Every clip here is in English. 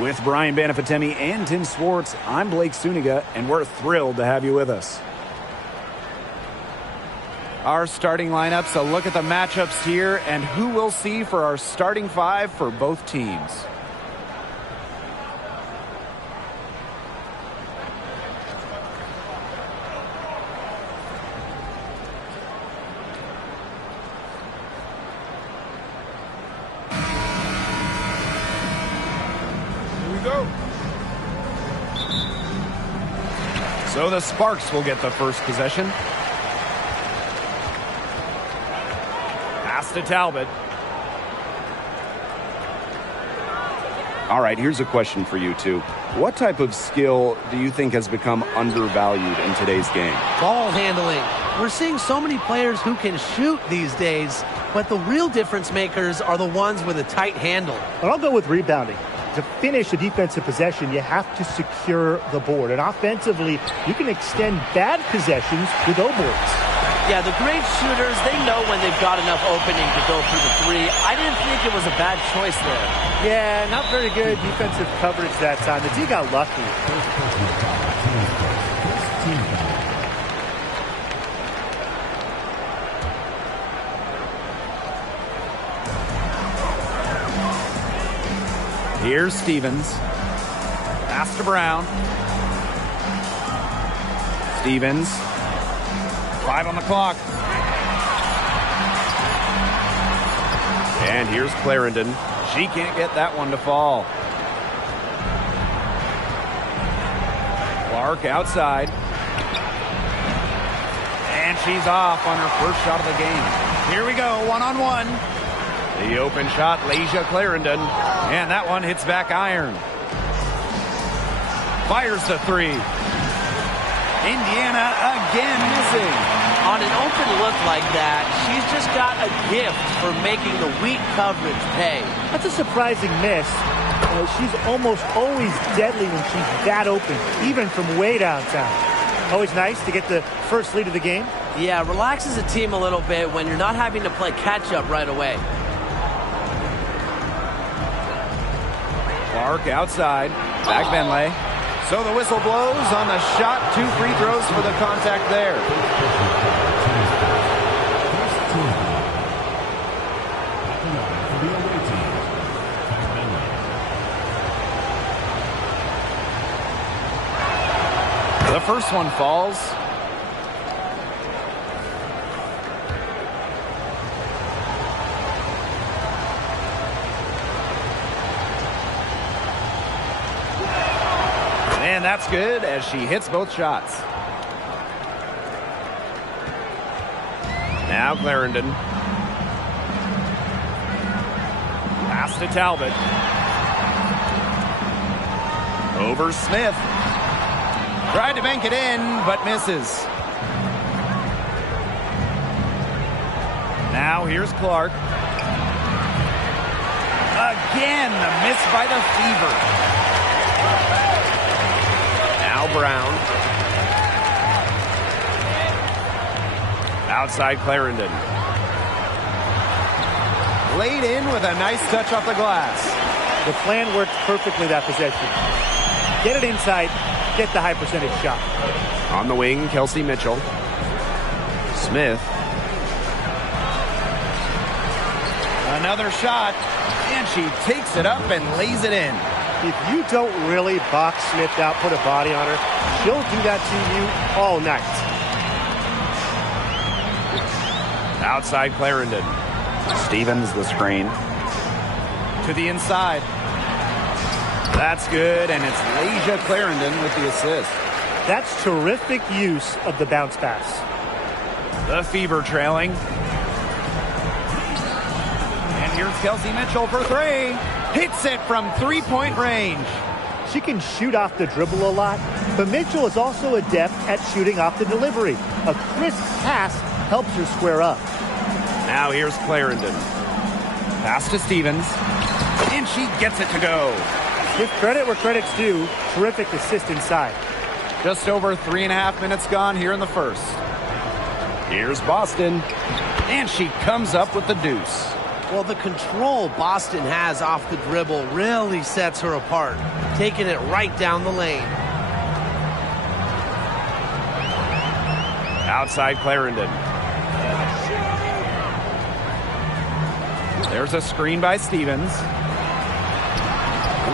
With Brian Banafitemi and Tim Swartz, I'm Blake Suniga, and we're thrilled to have you with us. Our starting lineups, a look at the matchups here, and who we'll see for our starting five for both teams. So the Sparks will get the first possession. Pass to Talbot. All right, here's a question for you two. What type of skill do you think has become undervalued in today's game? Ball handling. We're seeing so many players who can shoot these days, but the real difference makers are the ones with a tight handle. But I'll go with rebounding. To finish a defensive possession, you have to secure the board. And offensively, you can extend bad possessions with O-boards. Yeah, the great shooters, they know when they've got enough opening to go through the three. I didn't think it was a bad choice there. Yeah, not very good defensive coverage that time. The D got lucky. Here's Stevens. Pass to Brown. Stevens. 5 on the clock. And here's Clarendon. She can't get that one to fall. Clark outside. And she's off on her first shot of the game. Here we go, one-on-one. The open shot, Lasia Clarendon. And that one hits back iron. Fires the three. Indiana again missing. On an open look like that, she's just got a gift for making the weak coverage pay. That's a surprising miss. She's almost always deadly when she's that open, even from way downtown. Always nice to get the first lead of the game. Yeah, relaxes a team a little bit when you're not having to play catch-up right away. Clark outside. Back Benley. So the whistle blows on the shot. 2 free throws for the contact there. The first one falls. And that's good as she hits both shots. Now Clarendon. Pass to Talbot. Over Smith. Tried to bank it in, but misses. Now here's Clark. Again, the miss by the Fever. Now Brown. Outside Clarendon. Laid in with a nice touch off the glass. The plan worked perfectly that possession. Get it inside, get the high percentage shot. On the wing, Kelsey Mitchell. Smith. Another shot, and she takes it up and lays it in. If you don't really box Smith out, put a body on her, she'll do that to you all night. Outside Clarendon. Stevens the screen. To the inside. That's good, and it's Lasia Clarendon with the assist. That's terrific use of the bounce pass. The Fever trailing. And here's Kelsey Mitchell for 3. Hits it from 3-point range. She can shoot off the dribble a lot, but Mitchell is also adept at shooting off the delivery. A crisp pass helps her square up. Now here's Clarendon. Pass to Stevens. And she gets it to go. Give credit where credit's due. Terrific assist inside. Just over 3.5 minutes gone here in the first. Here's Boston. And she comes up with the deuce. Well, the control Boston has off the dribble really sets her apart, taking it right down the lane. Outside Clarendon. There's a screen by Stevens.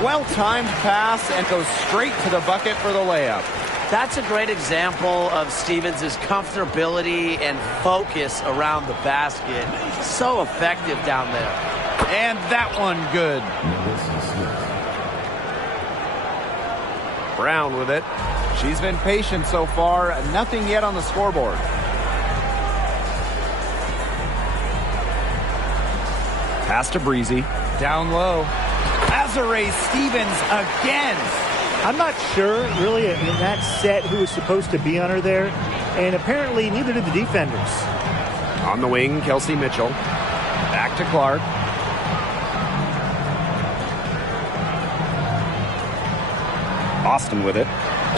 Well-timed pass and goes straight to the bucket for the layup. That's a great example of Stevens' comfortability and focus around the basket. So effective down there. And that one good. Brown with it. She's been patient so far. Nothing yet on the scoreboard. Pass to Breezy. Down low. Azare Stevens again. I'm not sure, really, in that set who was supposed to be on her there. And apparently, neither did the defenders. On the wing, Kelsey Mitchell. Back to Clark. Boston with it.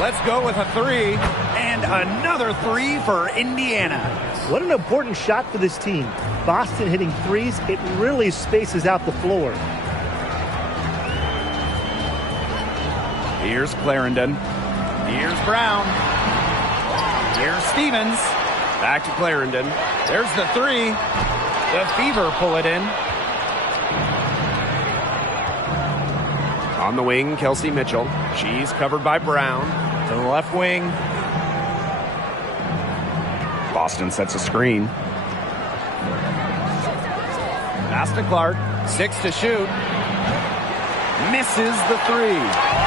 Let's go with a three. And another three for Indiana. What an important shot for this team. Boston hitting threes, it really spaces out the floor. Here's Clarendon. Here's Brown. Here's Stevens. Back to Clarendon. There's the three. The Fever pull it in. On the wing, Kelsey Mitchell. She's covered by Brown. To the left wing. Boston sets a screen. Pass to Clark. 6 to shoot. Misses the three.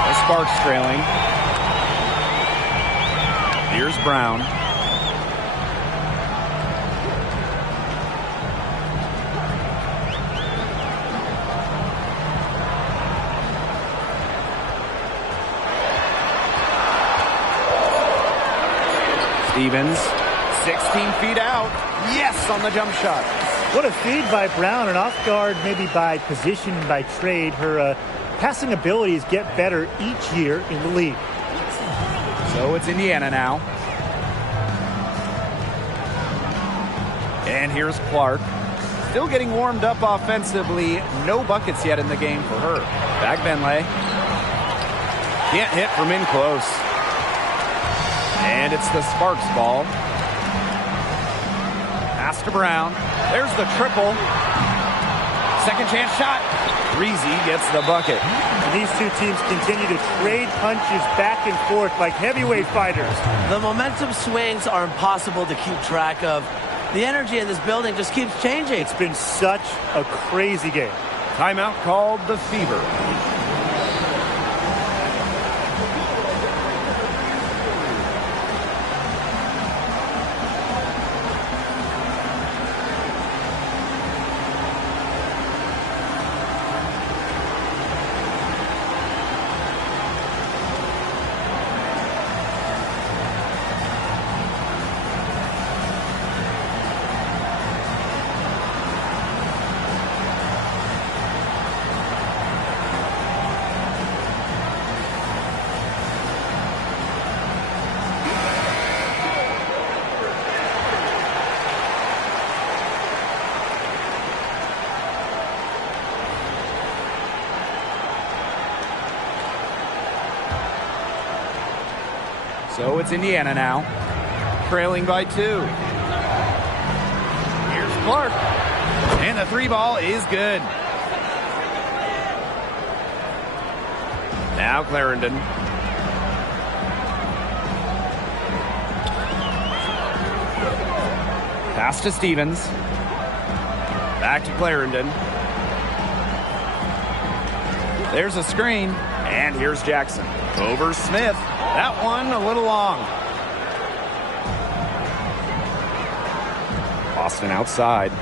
The Sparks trailing. Here's Brown. Stevens, 16 feet out. Yes, on the jump shot. What a feed by Brown, and off guard maybe by position, by trade. Her passing abilities get better each year in the league. So it's Indiana now. And here's Clark. Still getting warmed up offensively. No buckets yet in the game for her. Back Benley. Can't hit from in close. And it's the Sparks ball. Pass to Brown. There's the triple. Second chance shot. Breezy gets the bucket. And these two teams continue to trade punches back and forth like heavyweight fighters. The momentum swings are impossible to keep track of. The energy in this building just keeps changing. It's been such a crazy game. Timeout called the Fever. So it's Indiana now, trailing by 2. Here's Clark. And the three ball is good. Now Clarendon. Pass to Stevens. Back to Clarendon. There's a screen. And here's Jackson. Over Smith. That one a little long. Boston outside.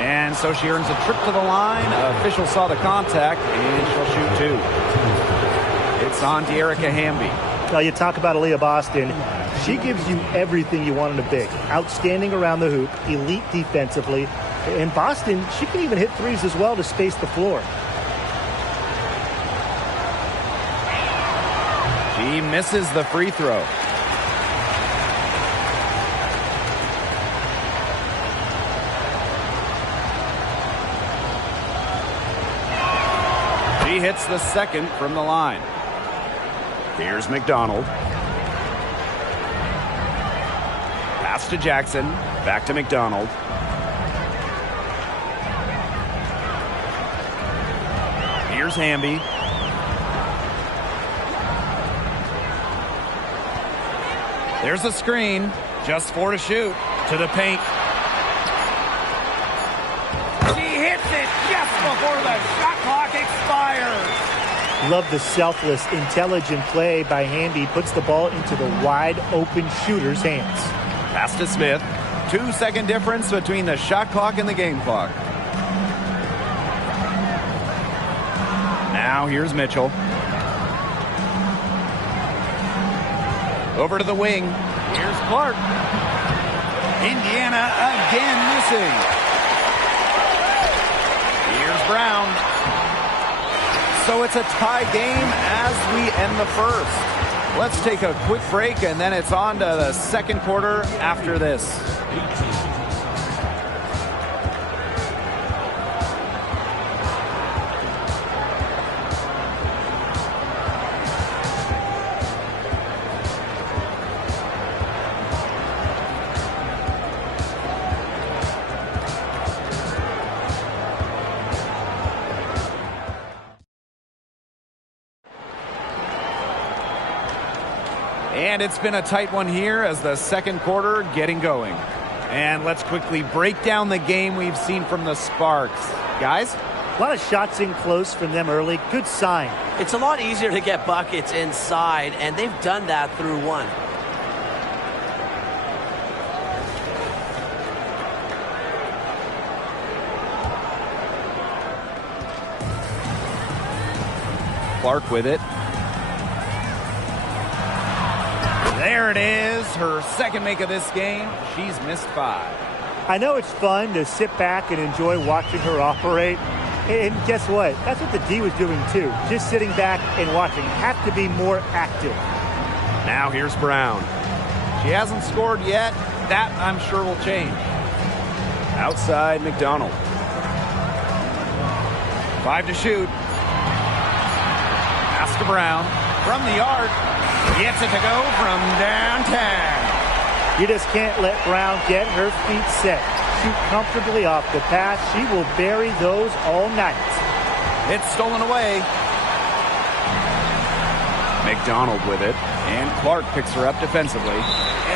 And so she earns a trip to the line. Official saw the contact, and she'll shoot 2. It's on to Erica Hamby. Now you talk about Aaliyah Boston. She gives you everything you want in a big. Outstanding around the hoop, elite defensively. In Boston, she can even hit threes as well to space the floor. She misses the free throw. She hits the second from the line. Here's McDonald. Pass to Jackson. Back to McDonald. Here's Hamby. There's a screen. Just 4 to shoot. To the paint. She hits it just before the shot clock expires. Love the selfless, intelligent play by Hamby. Puts the ball into the wide open shooter's hands. Pass to Smith. 2-second difference between the shot clock and the game clock. Now here's Mitchell. Over to the wing. Here's Clark. Indiana again missing. Here's Brown. So it's a tie game as we end the first. Let's take a quick break, and then it's on to the second quarter after this. And it's been a tight one here as the second quarter getting going. And let's quickly break down the game we've seen from the Sparks. Guys? A lot of shots in close from them early. Good sign. It's a lot easier to get buckets inside, and they've done that through one. Clark with it. There it is, her second make of this game. She's missed 5. I know it's fun to sit back and enjoy watching her operate. And guess what? That's what the D was doing too. Just sitting back and watching. Have to be more active. Now here's Brown. She hasn't scored yet. That, I'm sure, will change. Outside McDonald. 5 to shoot. Pass to Brown. From the arc. Gets it to go from downtown. You just can't let Brown get her feet set. Shoot comfortably off the pass. She will bury those all night. It's stolen away. McDonald with it. And Clark picks her up defensively.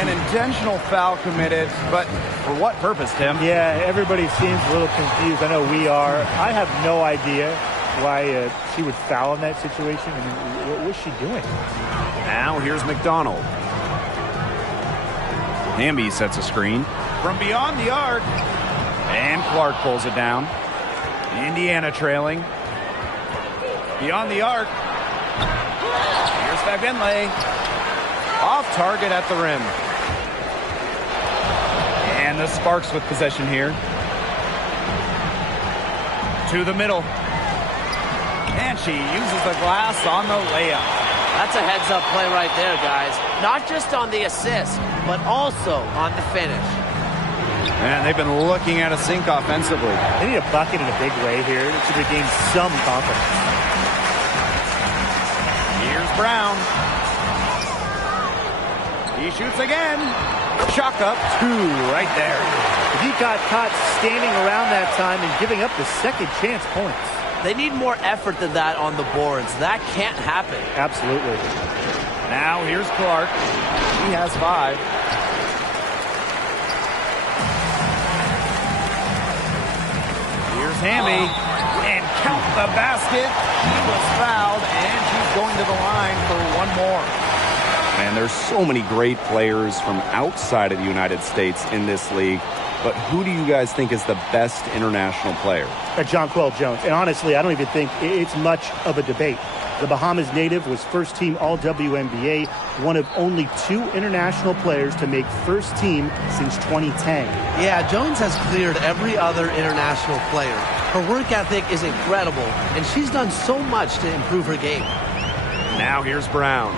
An intentional foul committed, but for what purpose, Tim? Yeah, everybody seems a little confused. I know we are. I have no idea why she would foul in that situation. I mean, what was she doing? Now here's McDonald. Hamby sets a screen. From beyond the arc. And Clark pulls it down. Indiana trailing. Beyond the arc. Here's LIVENBA. Off target at the rim. And the Sparks with possession here. To the middle. And she uses the glass on the layup. That's a heads-up play right there, guys. Not just on the assist, but also on the finish. And they've been looking at a sink offensively. They need a bucket in a big way here to regain some confidence. Here's Brown. He shoots again. Chalk up 2 right there. He got caught standing around that time and giving up the second chance points. They need more effort than that on the boards. That can't happen. Absolutely. Now here's Clark. He has 5. Here's Hamby. And count the basket. She was fouled, and she's going to the line for one more. Man, there's so many great players from outside of the United States in this league. But who do you guys think is the best international player? Jonquel Jones. And honestly, I don't even think it's much of a debate. The Bahamas native was first-team All-WNBA, one of only 2 international players to make first team since 2010. Yeah, Jones has cleared every other international player. Her work ethic is incredible, and she's done so much to improve her game. Now here's Brown.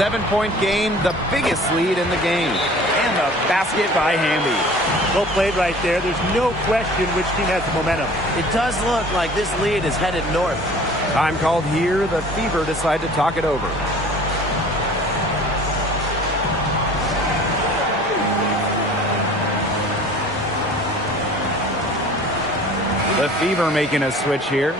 7-point game, the biggest lead in the game. And the basket by Hamby. Well played right there. There's no question which team has the momentum. It does look like this lead is headed north. Time called here. The Fever decide to talk it over. The Fever making a switch here.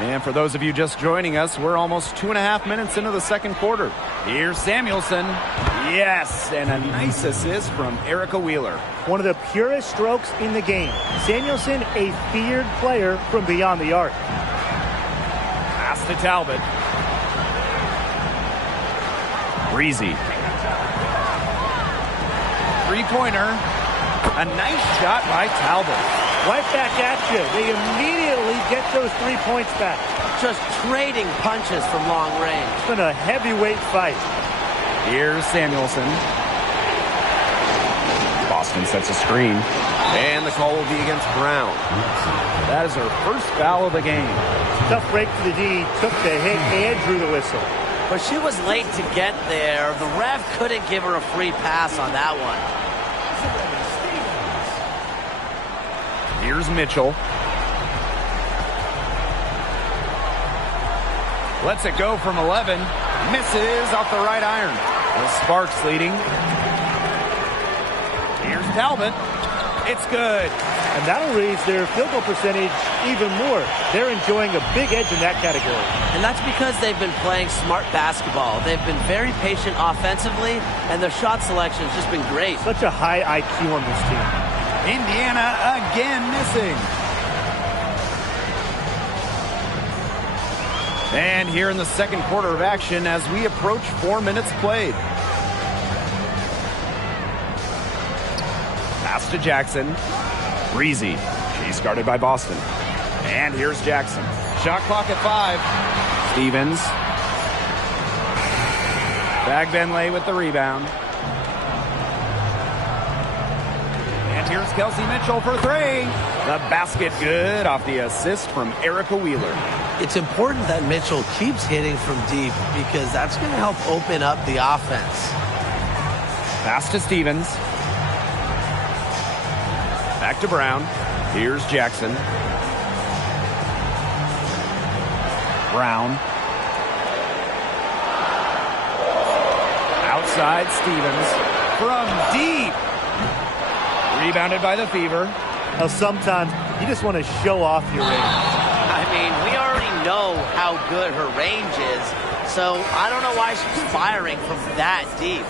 And for those of you just joining us, we're almost 2.5 minutes into the second quarter. Here's Samuelson. Yes, and a nice assist from Erica Wheeler. One of the purest strokes in the game. Samuelson, a feared player from beyond the arc. Pass to Talbot. Breezy. Three-pointer. A nice shot by Talbot. Right back at you. They immediately get those 3 points back. Just trading punches from long range. It's been a heavyweight fight. Here's Samuelson. Boston sets a screen. And the call will be against Brown. That is her first foul of the game. Tough break for the D. Took the hit and drew the whistle. But she was late to get there. The ref couldn't give her a free pass on that one. Here's Mitchell. Lets it go from 11. Misses off the right iron. The Sparks leading. Here's Talbot. It's good. And that'll raise their field goal percentage even more. They're enjoying a big edge in that category. And that's because they've been playing smart basketball. They've been very patient offensively, and their shot selection has just been great. Such a high IQ on this team. Indiana again missing. And here in the second quarter of action as we approach 4 minutes played. Pass to Jackson. Breezy. She's guarded by Boston. And here's Jackson. Shot clock at 5. Stevens. Bagbenlay with the rebound. Here's Kelsey Mitchell for 3. The basket good off the assist from Erica Wheeler. It's important that Mitchell keeps hitting from deep because that's going to help open up the offense. Pass to Stevens. Back to Brown. Here's Jackson. Brown. Outside Stevens. From deep. Rebounded by the Fever. Now, sometimes you just want to show off your range. I mean, we already know how good her range is, so I don't know why she's firing from that deep.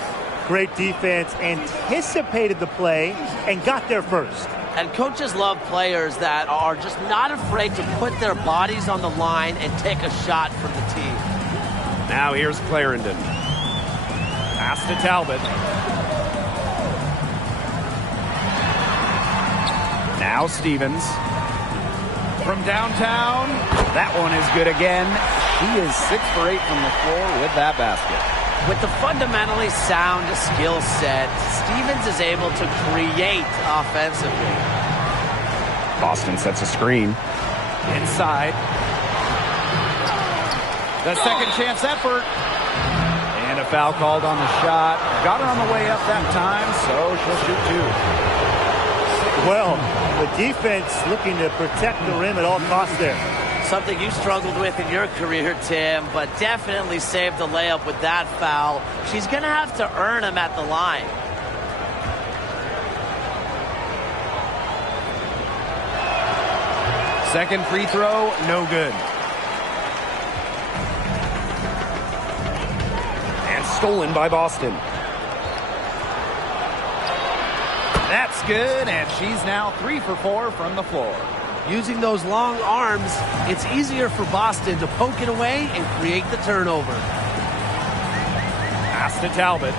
Great defense, anticipated the play, and got there first. And coaches love players that are just not afraid to put their bodies on the line and take a shot from the team. Now here's Clarendon. Pass to Talbot. Now Stevens. From downtown. That one is good again. She is 6 for 8 from the floor with that basket. With the fundamentally sound skill set, Stevens is able to create offensively. Boston sets a screen. Inside. The second chance effort. And a foul called on the shot. Got her on the way up that time, so she'll shoot 2. Well, the defense looking to protect the rim at all costs there. Something you struggled with in your career, Tim, but definitely saved the layup with that foul. She's going to have to earn him at the line. Second free throw, no good. And stolen by Boston. That's good, and she's now 3 for 4 from the floor. Using those long arms, it's easier for Boston to poke it away and create the turnover. Pass to Talbot.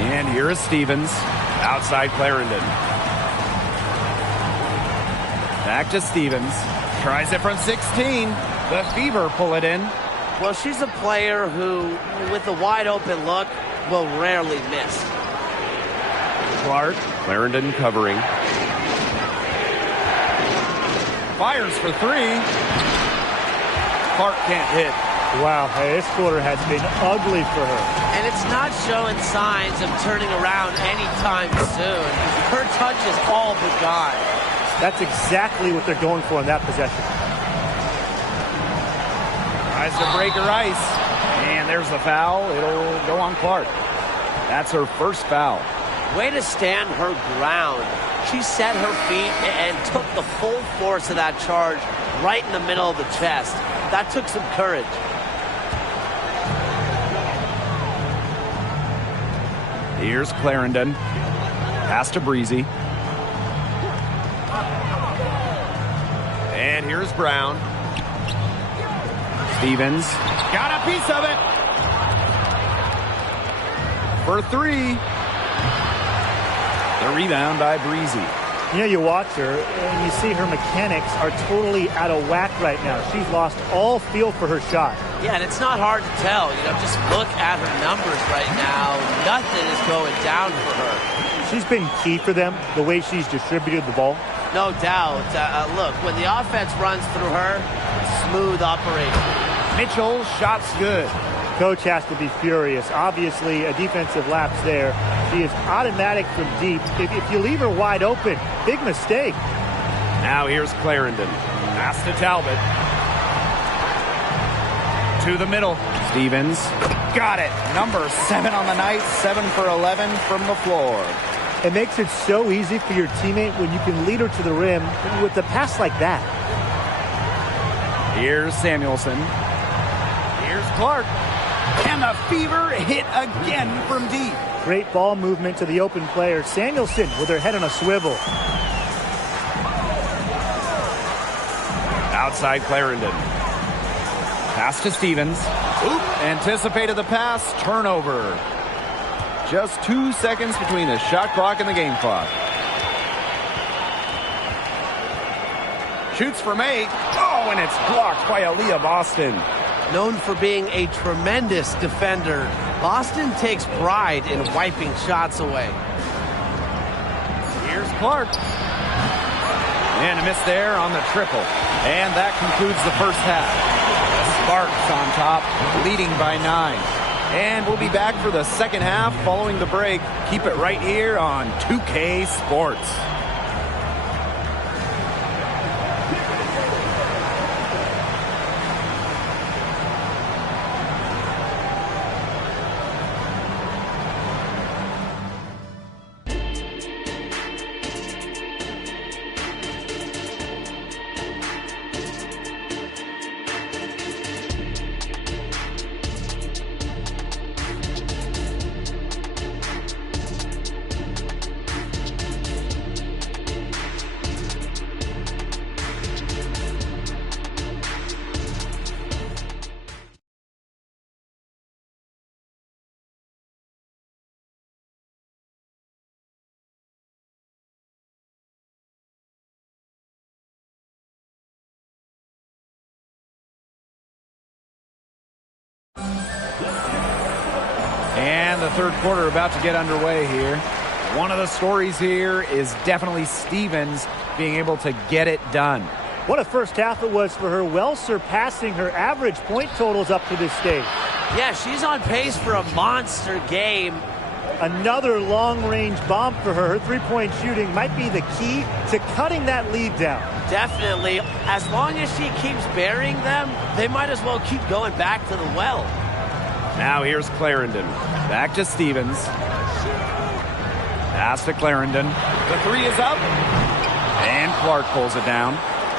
And here is Stevens. Outside Clarendon. Back to Stevens. Tries it from 16. The Fever pull it in. Well, she's a player who, with a wide open look, will rarely miss. Clark. Clarendon covering. Fires for 3. Clark can't hit. Wow, hey, this quarter has been ugly for her. And it's not showing signs of turning around anytime soon. Her touch is all but gone. That's exactly what they're going for in that possession. Tries to break her ice. And there's the foul. It'll go on Clark. That's her first foul. Way to stand her ground. She set her feet and took the full force of that charge right in the middle of the chest. That took some courage. Here's Clarendon. Pass to Breezy. And here's Brown. Stevens got a piece of it. For three. The rebound by Breezy. You know, you watch her and you see her mechanics are totally out of whack right now. She's lost all feel for her shot. Yeah, and it's not hard to tell. You know, just look at her numbers right now. Nothing is going down for her. She's been key for them, the way she's distributed the ball. No doubt. Look, when the offense runs through her, smooth operation. Mitchell, shot's good. Coach has to be furious. Obviously, a defensive lapse there. She is automatic from deep. If you leave her wide open, big mistake. Now here's Clarendon. Pass to Talbot. To the middle. Stevens. Got it. Number 7 on the night. 7 for 11 from the floor. It makes it so easy for your teammate when you can lead her to the rim with a pass like that. Here's Samuelson. Here's Clark. And the fever hit again from deep. Great ball movement to the open player. Samuelson with her head on a swivel. Outside Clarendon. Pass to Stevens. Oop, anticipated the pass. Turnover. Just 2 seconds between the shot clock and the game clock. Shoots from 8. Oh, and it's blocked by Aaliyah Boston. Known for being a tremendous defender, Boston takes pride in wiping shots away. Here's Clark. And a miss there on the triple. And that concludes the first half. The Sparks on top, leading by 9. And we'll be back for the second half following the break. Keep it right here on 2K Sports. And the third quarter about to get underway here. One of the stories here is definitely Stevens being able to get it done. What a first half it was for her, well surpassing her average point totals up to this stage. Yeah, she's on pace for a monster game. Another long-range bomb for her. Her three-point shooting might be the key to cutting that lead down. Definitely. As long as she keeps burying them, they might as well keep going back to the well. Now here's Clarendon. Back to Stevens. Pass to Clarendon. The three is up. And Clark pulls it down.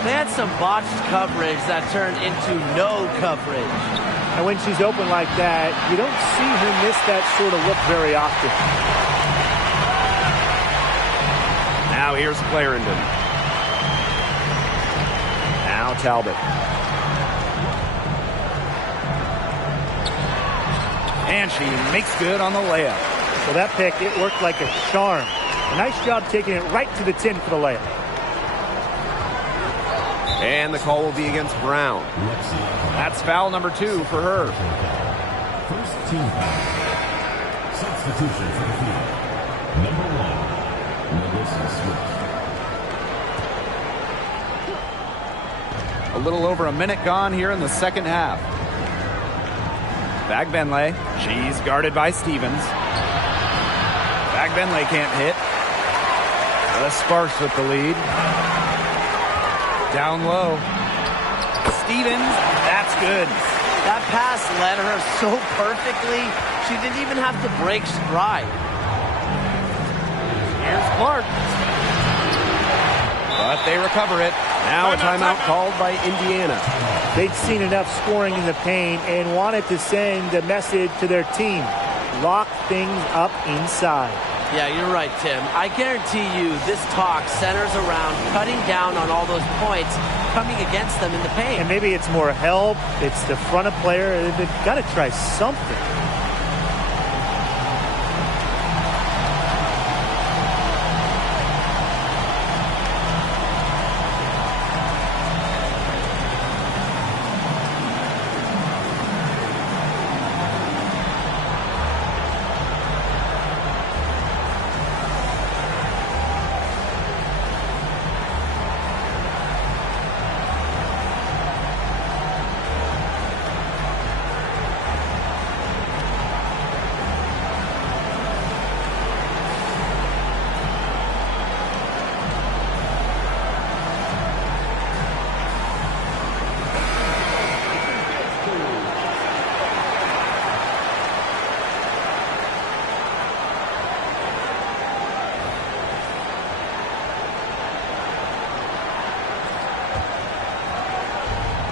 They had some botched coverage that turned into no coverage. And when she's open like that, you don't see her miss that sort of look very often. Now here's Clarendon. Now Talbot. And she makes good on the layup. So that pick, it worked like a charm. A nice job taking it right to the tin for the layup. And the call will be against Brown. That's foul number 2 for her. First team foul. Substitution for the field. Number 1, Melissa Smith. A little over a minute gone here in the second half. Bagbenlay. She's guarded by Stevens. Bagbenlay can't hit. Sparks with the lead. Down low. Stevens, that's good. That pass led her so perfectly, she didn't even have to break stride. Here's Clark. But they recover it. Now a timeout called by Indiana. They'd seen enough scoring in the paint and wanted to send a message to their team. Lock things up inside. Yeah, you're right, Tim. I guarantee you this talk centers around cutting down on all those points coming against them in the paint. And maybe it's more help. It's the front of player. They've got to try something.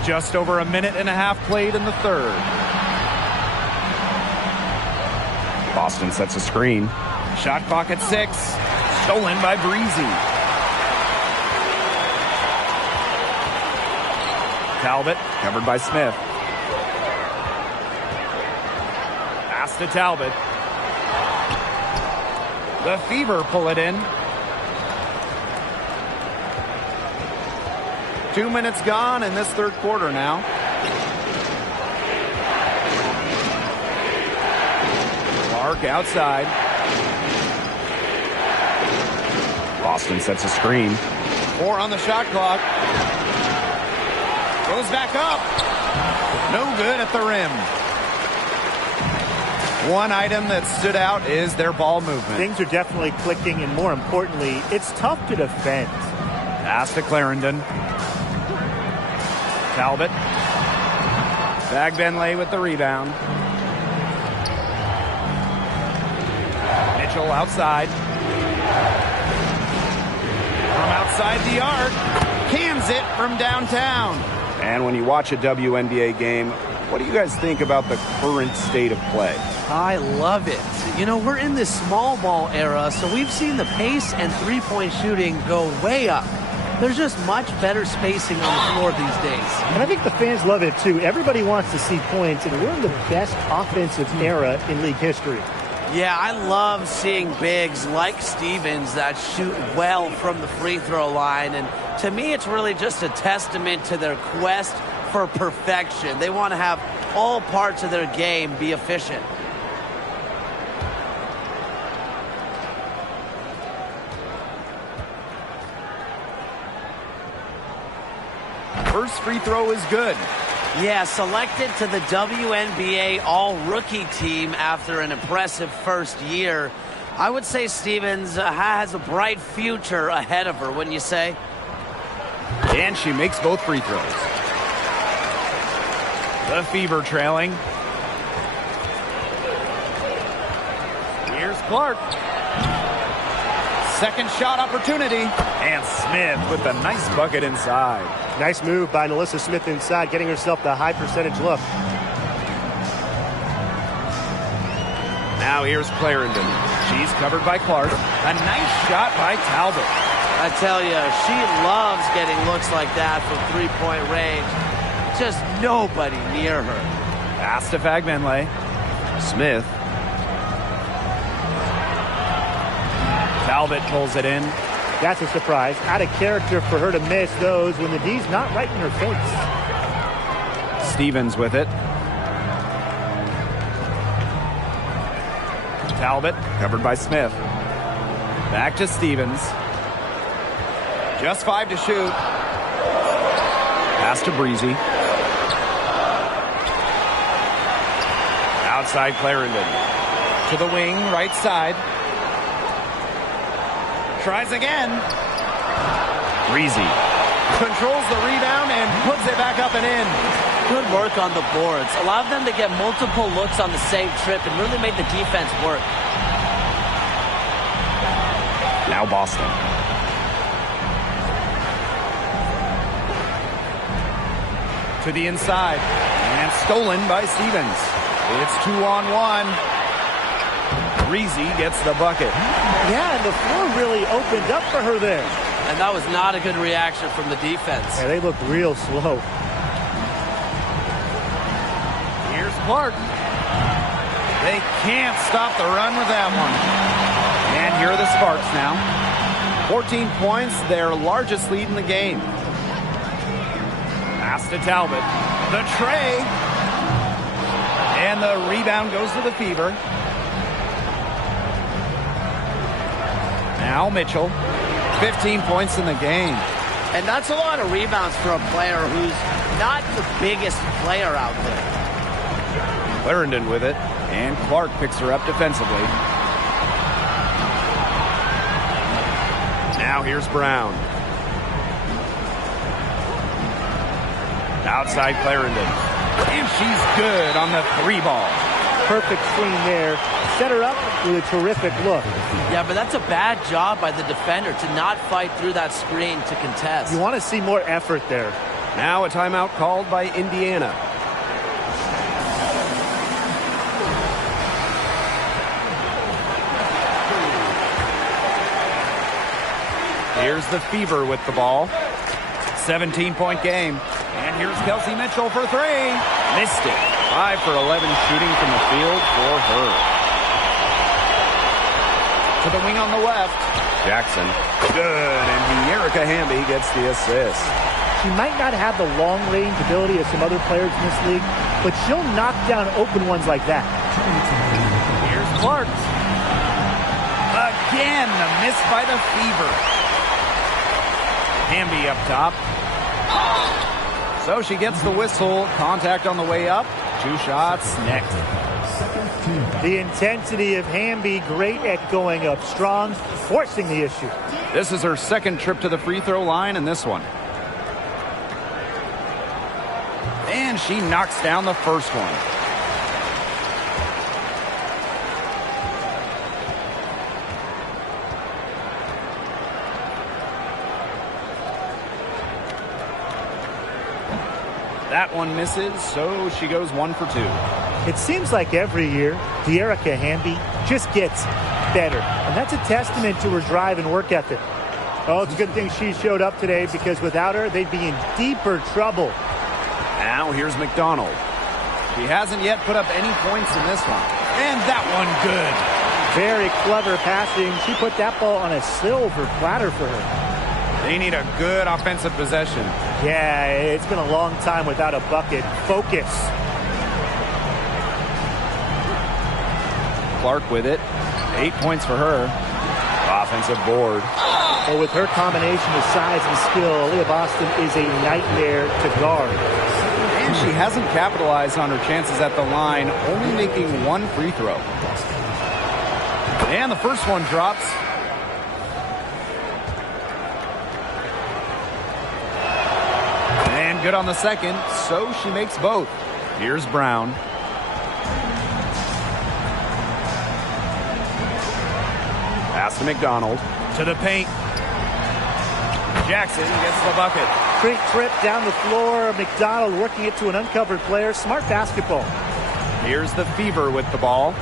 Just over a minute and a half played in the third. Boston sets a screen. Shot clock at 6. Stolen by Breezy. Talbot covered by Smith. Pass to Talbot. The Fever pull it in. 2 minutes gone in this third quarter now. Clark outside. Boston sets a screen. 4 on the shot clock. Goes back up. No good at the rim. One item that stood out is their ball movement. Things are definitely clicking, and more importantly, it's tough to defend. Pass to Clarendon. Talbot. Bagbenlay with the rebound. Mitchell outside. From outside the arc. Cans it from downtown. And when you watch a WNBA game, what do you guys think about the current state of play? I love it. You know, we're in this small ball era, so we've seen the pace and three-point shooting go way up. There's just much better spacing on the floor these days. And I think the fans love it, too. Everybody wants to see points, and we're in the best offensive era in league history. Yeah, I love seeing bigs like Stevens that shoot well from the free throw line. And to me, it's really just a testament to their quest for perfection. They want to have all parts of their game be efficient. First free throw is good. Yeah, selected to the WNBA All-Rookie team after an impressive first year. I would say Stevens has a bright future ahead of her, wouldn't you say? And she makes both free throws. The Fever trailing. Here's Clark. Second shot opportunity. And Smith with a nice bucket inside. Nice move by Melissa Smith inside, getting herself the high percentage look. Now here's Clarendon. She's covered by Clark. A nice shot by Talbot. I tell you, she loves getting looks like that from three-point range. Just nobody near her. Pass to Bagbenlay. Smith. Talbot pulls it in. That's a surprise. Out of character for her to miss those when the D's not right in her face. Stevens with it. Talbot covered by Smith. Back to Stevens. Just 5 to shoot. Pass to Breezy. Outside Clarendon. To the wing, right side. Tries again. Breezy controls the rebound and puts it back up and in. Good work on the boards. Allowed them to get multiple looks on the same trip and really made the defense work. Now Boston. To the inside. And stolen by Stevens. It's 2-on-1. Breezy gets the bucket. Yeah, and the floor really opened up for her there. And that was not a good reaction from the defense. Yeah, they looked real slow. Here's Clark. They can't stop the run with that one. And here are the Sparks now. 14 points, their largest lead in the game. Pass to Talbot. The tray. And the rebound goes to the Fever. Now Mitchell. 15 points in the game. And that's a lot of rebounds for a player who's not the biggest player out there. Clarendon with it. And Clark picks her up defensively. Now here's Brown. Outside Clarendon. And she's good on the 3-ball. Perfect screen there. Set her up with a terrific look. Yeah, but that's a bad job by the defender to not fight through that screen to contest. You want to see more effort there. Now a timeout called by Indiana. Here's the Fever with the ball. 17-point game. And here's Kelsey Mitchell for 3. Missed it. 5 for 11 shooting from the field for her. To the wing on the left. Jackson. Good. And Erica Hamby gets the assist. She might not have the long-range ability of some other players in this league, but she'll knock down open ones like that. Here's Clark. Again, the miss by the Fever. Hamby up top. So she gets the whistle. Contact on the way up. 2 shots next. The intensity of Hamby, great at going up strong, forcing the issue. This is her second trip to the free throw line in this one. And she knocks down the first one. That one misses, so she goes 1 for 2. It seems like every year, Erica Hamby just gets better. And that's a testament to her drive and work ethic. Oh, it's a good thing she showed up today, because without her, they'd be in deeper trouble. Now here's McDonald. She hasn't yet put up any points in this one. And that one good. Very clever passing. She put that ball on a silver platter for her. They need a good offensive possession. Yeah, it's been a long time without a bucket. Focus. Clark with it. 8 points for her. Offensive board. Well, with her combination of size and skill, Leah Boston is a nightmare to guard. And she hasn't capitalized on her chances at the line, only making 1 free throw. And the first one drops. And good on the second, so she makes both. Here's Brown. Pass to McDonald. To the paint. Jackson gets the bucket. Great trip down the floor. McDonald working it to an uncovered player. Smart basketball. Here's the Fever with the ball.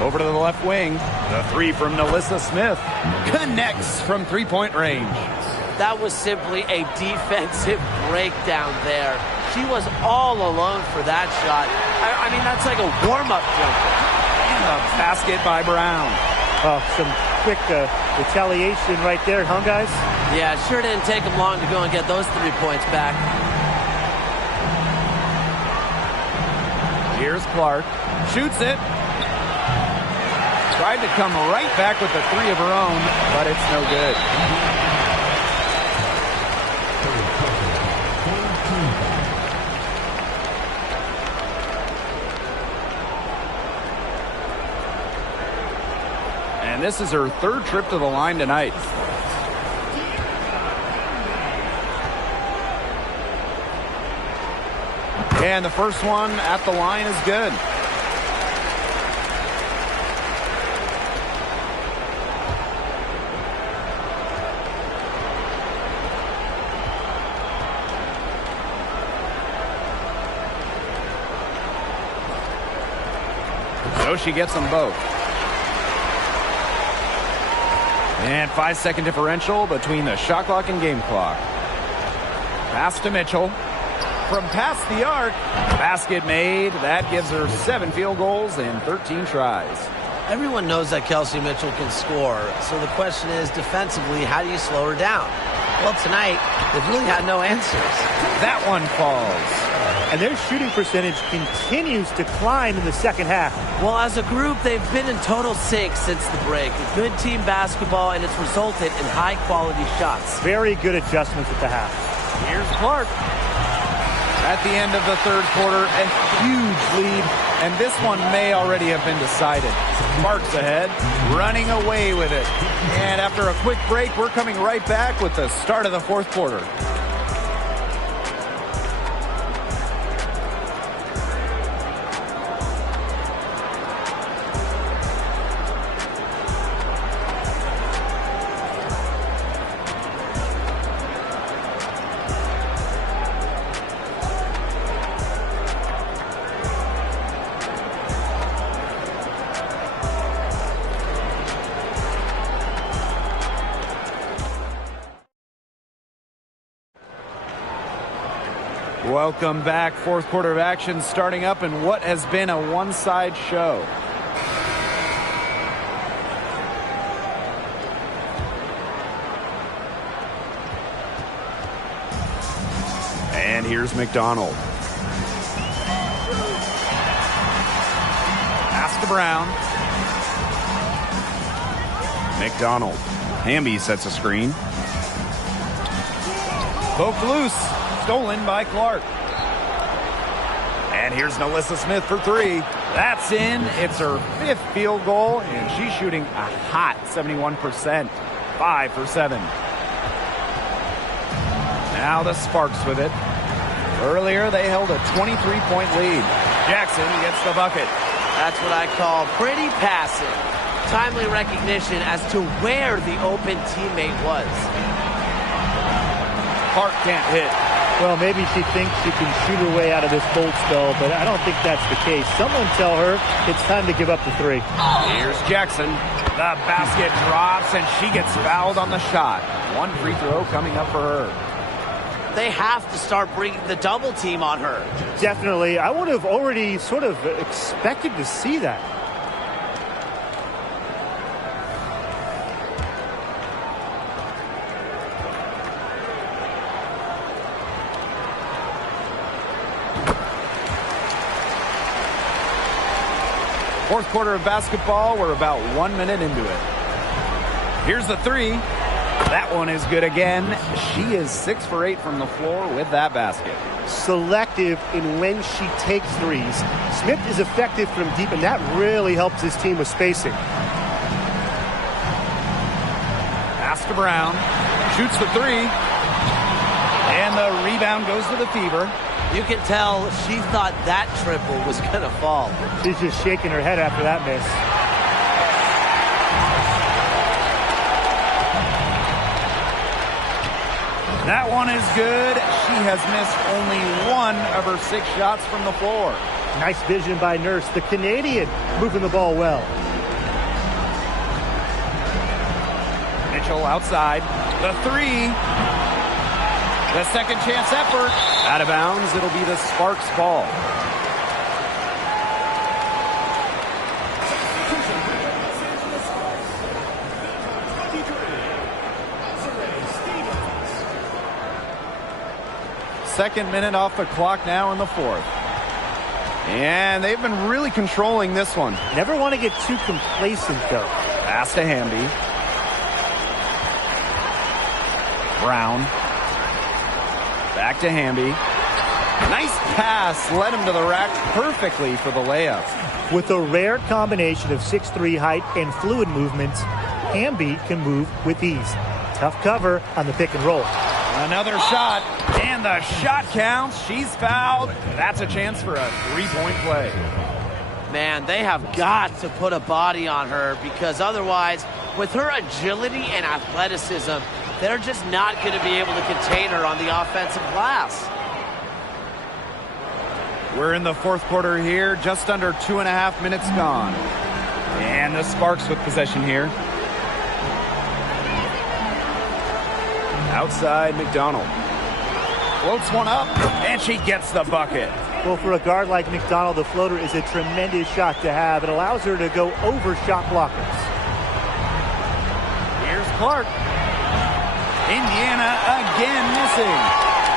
Over to the left wing. The 3 from Nalissa Smith. Connects from 3-point range. That was simply a defensive breakdown there. She was all alone for that shot. I mean, that's like a warm-up jumper. And a basket by Brown. Oh, some quick retaliation right there, huh, guys? Yeah, it sure didn't take them long to go and get those 3 points back. Here's Clark. Shoots it. Tried to come right back with the 3 of her own, but it's no good. this is her third trip to the line tonight. And the first one at the line is good. So she gets them both. And 5-second differential between the shot clock and game clock. Pass to Mitchell. From past the arc, basket made. That gives her 7 field goals and 13 tries. Everyone knows that Kelsey Mitchell can score. So the question is, defensively, how do you slow her down? Well, tonight, they've really had no answers. That one falls. And their shooting percentage continues to climb in the second half. Well, as a group, they've been in total sync since the break. Good team basketball, and it's resulted in high-quality shots. Very good adjustments at the half. Here's Clark. At the end of the third quarter, a huge lead, and this one may already have been decided. Sparks ahead, running away with it. And after a quick break, we're coming right back with the start of the fourth quarter. Welcome back. Fourth quarter of action starting up in what has been a one-side show. And here's McDonald. Pass to Brown. McDonald. Hamby sets a screen. Poked loose. Stolen by Clark. And here's Nalissa Smith for 3. That's in. It's her 5th field goal, and she's shooting a hot 71%. 5 for 7. Now the Sparks with it. Earlier, they held a 23-point lead. Jackson gets the bucket. That's what I call pretty passive. Timely recognition as to where the open teammate was. Clark can't hit. Well, maybe she thinks she can shoot her way out of this bolt spell, but I don't think that's the case. Someone tell her it's time to give up the 3. Here's Jackson. The basket drops, and she gets fouled on the shot. 1 free throw coming up for her. They have to start bringing the double team on her. Definitely. I would have already sort of expected to see that. Fourth quarter of basketball, we're about 1 minute into it. Here's the 3. That one is good again. She is 6 for 8 from the floor with that basket. Selective in when she takes threes. Smith is effective from deep, and that really helps his team with spacing. Pass to Brown. Shoots the 3. And the rebound goes to the Fever. You can tell she thought that triple was going to fall. She's just shaking her head after that miss. That one is good. She has missed only 1 of her 6 shots from the floor. Nice vision by Nurse, the Canadian, moving the ball well. Mitchell outside. The 3. The second chance effort. Out of bounds. It'll be the Sparks ball. Second minute off the clock now in the fourth. And they've been really controlling this one. Never want to get too complacent, though. Pass to Hamby. Brown. Back to Hamby. Nice pass, led him to the rack perfectly for the layup. With a rare combination of 6'3" height and fluid movements, Hamby can move with ease. Tough cover on the pick and roll. Another shot, and the shot counts. She's fouled. That's a chance for a three-point play. Man, they have got to put a body on her, because otherwise, with her agility and athleticism, they're just not going to be able to contain her on the offensive glass. We're in the fourth quarter here, just under 2.5 minutes gone. And the Sparks with possession here. Outside McDonald. Floats one up, and she gets the bucket. Well, for a guard like McDonald, the floater is a tremendous shot to have. It allows her to go over shot blockers. Here's Clark. Indiana again missing.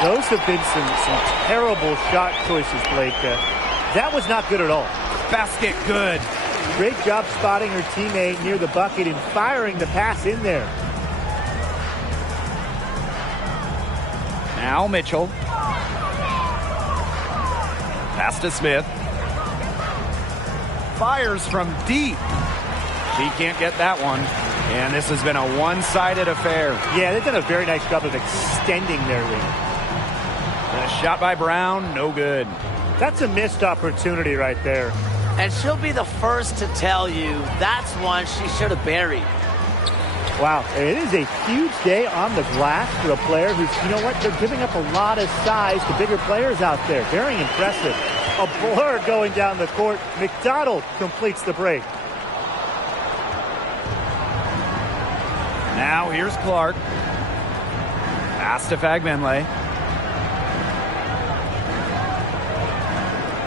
Those have been some terrible shot choices, Blake. That was not good at all. Basket good. Great job spotting her teammate near the bucket and firing the pass in there. Now Mitchell. Pass to Smith. Fires from deep. She can't get that one. And this has been a one-sided affair. Yeah, they've done a very nice job of extending their lead. The shot by Brown, no good. That's a missed opportunity right there. And she'll be the first to tell you that's one she should have buried. Wow, it is a huge day on the glass for a player who's, you know what, they're giving up a lot of size to bigger players out there. Very impressive. A blur going down the court. McDonald completes the break. Now here's Clark. Pass to Fagbenle.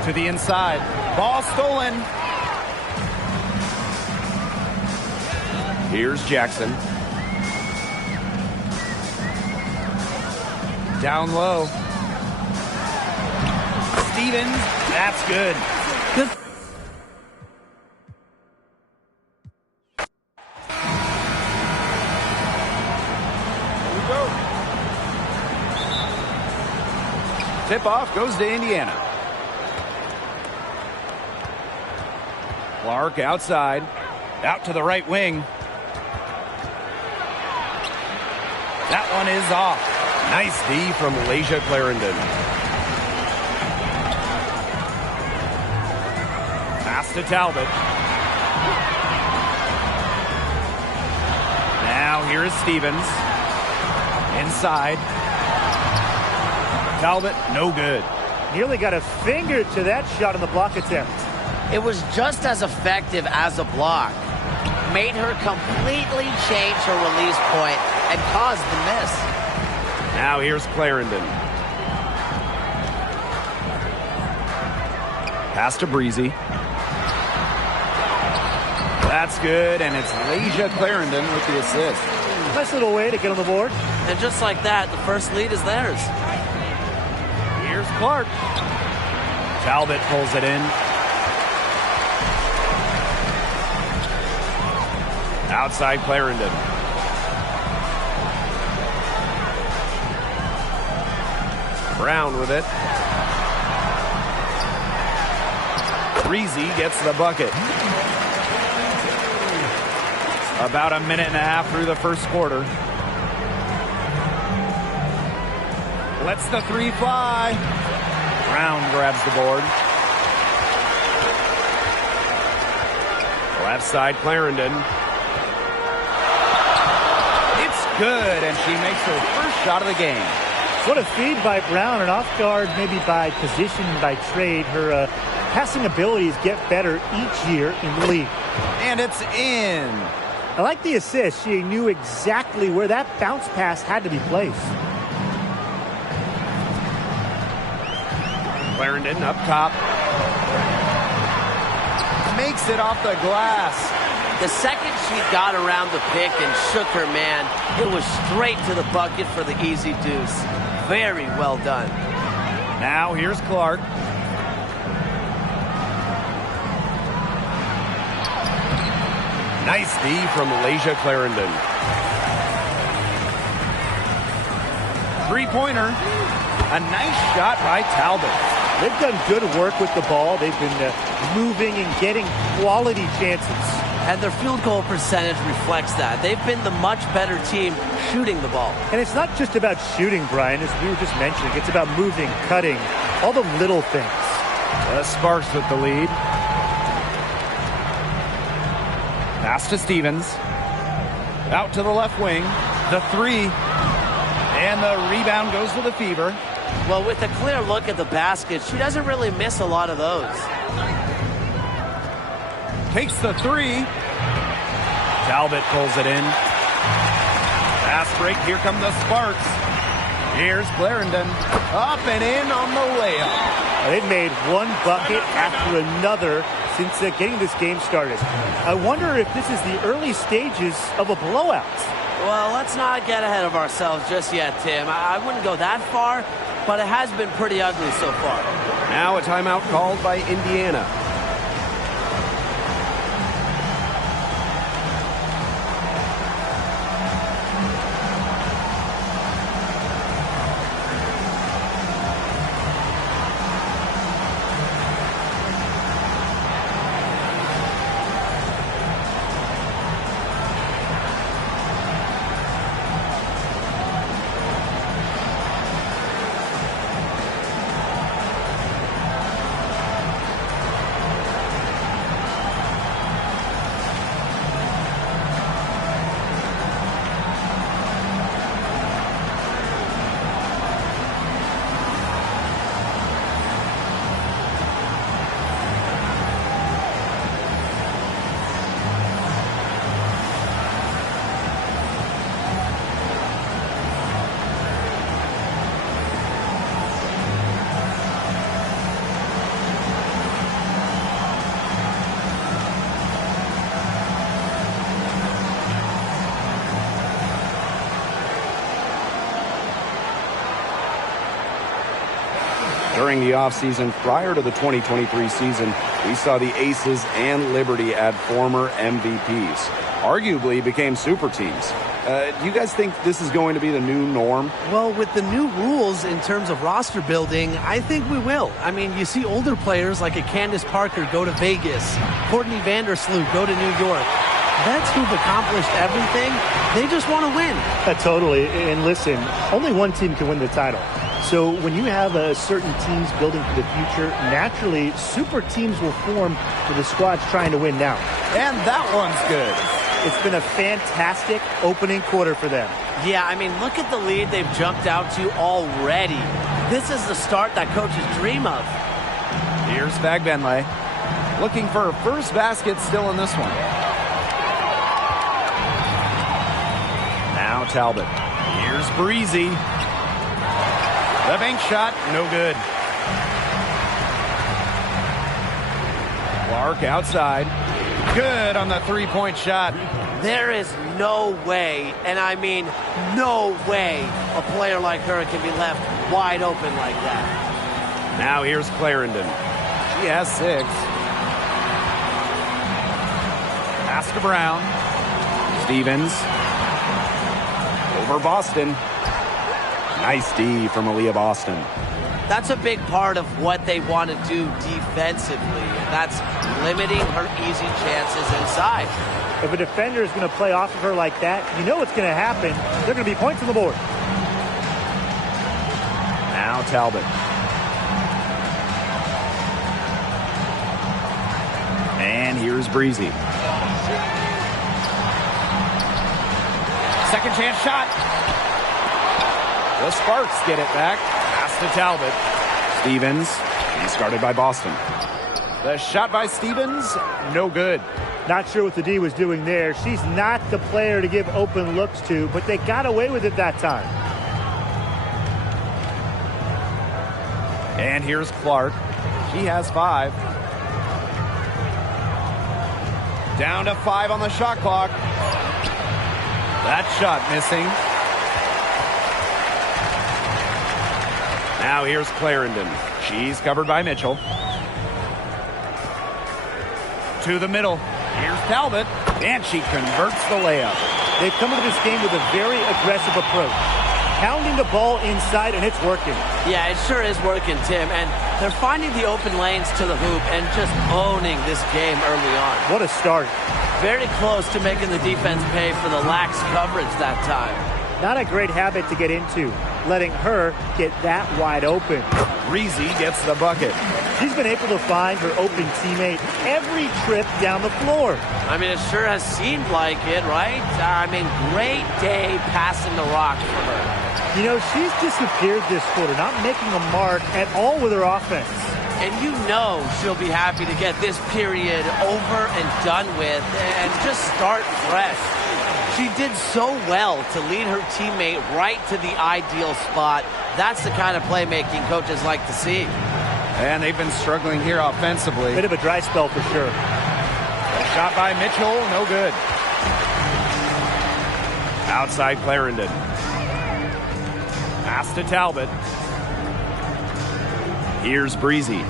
To the inside. Ball stolen. Here's Jackson. Down low. Stevens, that's good. Good. Tip-off goes to Indiana. Clark outside. Out to the right wing. That one is off. Nice D from Lasia Clarendon. Pass to Talbot. Now here is Stevens. Inside. Talbot, no good. Nearly got a finger to that shot on the block attempt. It was just as effective as a block. Made her completely change her release point and caused the miss. Now here's Clarendon. Pass to Breezy. That's good, and it's Lasia Clarendon with the assist. Nice little way to get on the board. And just like that, the first lead is theirs. Here's Clark. Talbot pulls it in. Outside Clarendon. Brown with it. Breezy gets the bucket. About a minute and a half through the first quarter. Lets the three fly. Brown grabs the board. Left side Clarendon. It's good, and she makes her first shot of the game. What a feed by Brown, and off guard maybe by position, by trade. Her passing abilities get better each year in the league. And it's in. I like the assist. She knew exactly where that bounce pass had to be placed. Clarendon up top. Makes it off the glass. The second she got around the pick and shook her man, it was straight to the bucket for the easy deuce. Very well done. Now here's Clark. Nice D from Lasia Clarendon. Three-pointer. A nice shot by Talbot. They've done good work with the ball. They've been moving and getting quality chances. And their field goal percentage reflects that. They've been the much better team shooting the ball. And it's not just about shooting, Brian, as we were just mentioning. It's about moving, cutting, all the little things. The Sparks with the lead. Pass to Stevens. Out to the left wing. The three. And the rebound goes to the Fever. Well, with a clear look at the basket, she doesn't really miss a lot of those. Takes the three. Talbot pulls it in. Fast break. Here come the Sparks. Here's Clarendon. Up and in on the layup. They've made one bucket after another since getting this game started. I wonder if this is the early stages of a blowout. Well, let's not get ahead of ourselves just yet, Tim. I wouldn't go that far, but it has been pretty ugly so far. Now a timeout called by Indiana. During the offseason prior to the 2023 season, we saw the Aces and Liberty add former MVPs. Arguably became super teams. Do you guys think this is going to be the new norm? Well, with the new rules in terms of roster building, I think we will. I mean, you see older players like a Candace Parker go to Vegas, Courtney Vandersloot go to New York. Vets who've accomplished everything, they just want to win. Totally. And listen, only one team can win the title. So when you have certain teams building for the future, naturally, super teams will form with the squads trying to win now. And that one's good. It's been a fantastic opening quarter for them. Yeah, I mean, look at the lead they've jumped out to already. This is the start that coaches dream of. Here's Vagbenle. Looking for a first basket still in this one. Now Talbot. Here's Breezy. The bank shot, no good. Clark outside. Good on the three-point shot. There is no way, and I mean no way, a player like her can be left wide open like that. Now here's Clarendon. She has 6. Pass to Brown. Stevens. Over Boston. Nice D from Aaliyah Boston. That's a big part of what they want to do defensively, and that's limiting her easy chances inside. If a defender is going to play off of her like that, you know what's going to happen. There are going to be points on the board. Now Talbot. And here's Breezy. Second chance shot. The Sparks get it back. Pass to Talbot. Stevens. He's guarded by Boston. The shot by Stevens, no good. Not sure what the D was doing there. She's not the player to give open looks to, but they got away with it that time. And here's Clark. She has 5. Down to 5 on the shot clock. That shot missing. Now here's Clarendon. She's covered by Mitchell. To the middle. Here's Talbot. And she converts the layup. They've come into this game with a very aggressive approach. pounding the ball inside, and it's working. Yeah, it sure is working, Tim. And they're finding the open lanes to the hoop and just owning this game early on. What a start. Very close to making the defense pay for the lax coverage that time. Not a great habit to get into, letting her get that wide open. Breezy gets the bucket. She's been able to find her open teammate every trip down the floor. I mean, it sure has seemed like it, right? I mean, great day passing the rock for her. You know, she's disappeared this quarter, not making a mark at all with her offense. And you know she'll be happy to get this period over and done with and just start fresh. She did so well to lead her teammate right to the ideal spot. That's the kind of playmaking coaches like to see. And they've been struggling here offensively. Bit of a dry spell for sure. A shot by Mitchell, no good. Outside Clarendon. Pass to Talbot. Here's Breezy.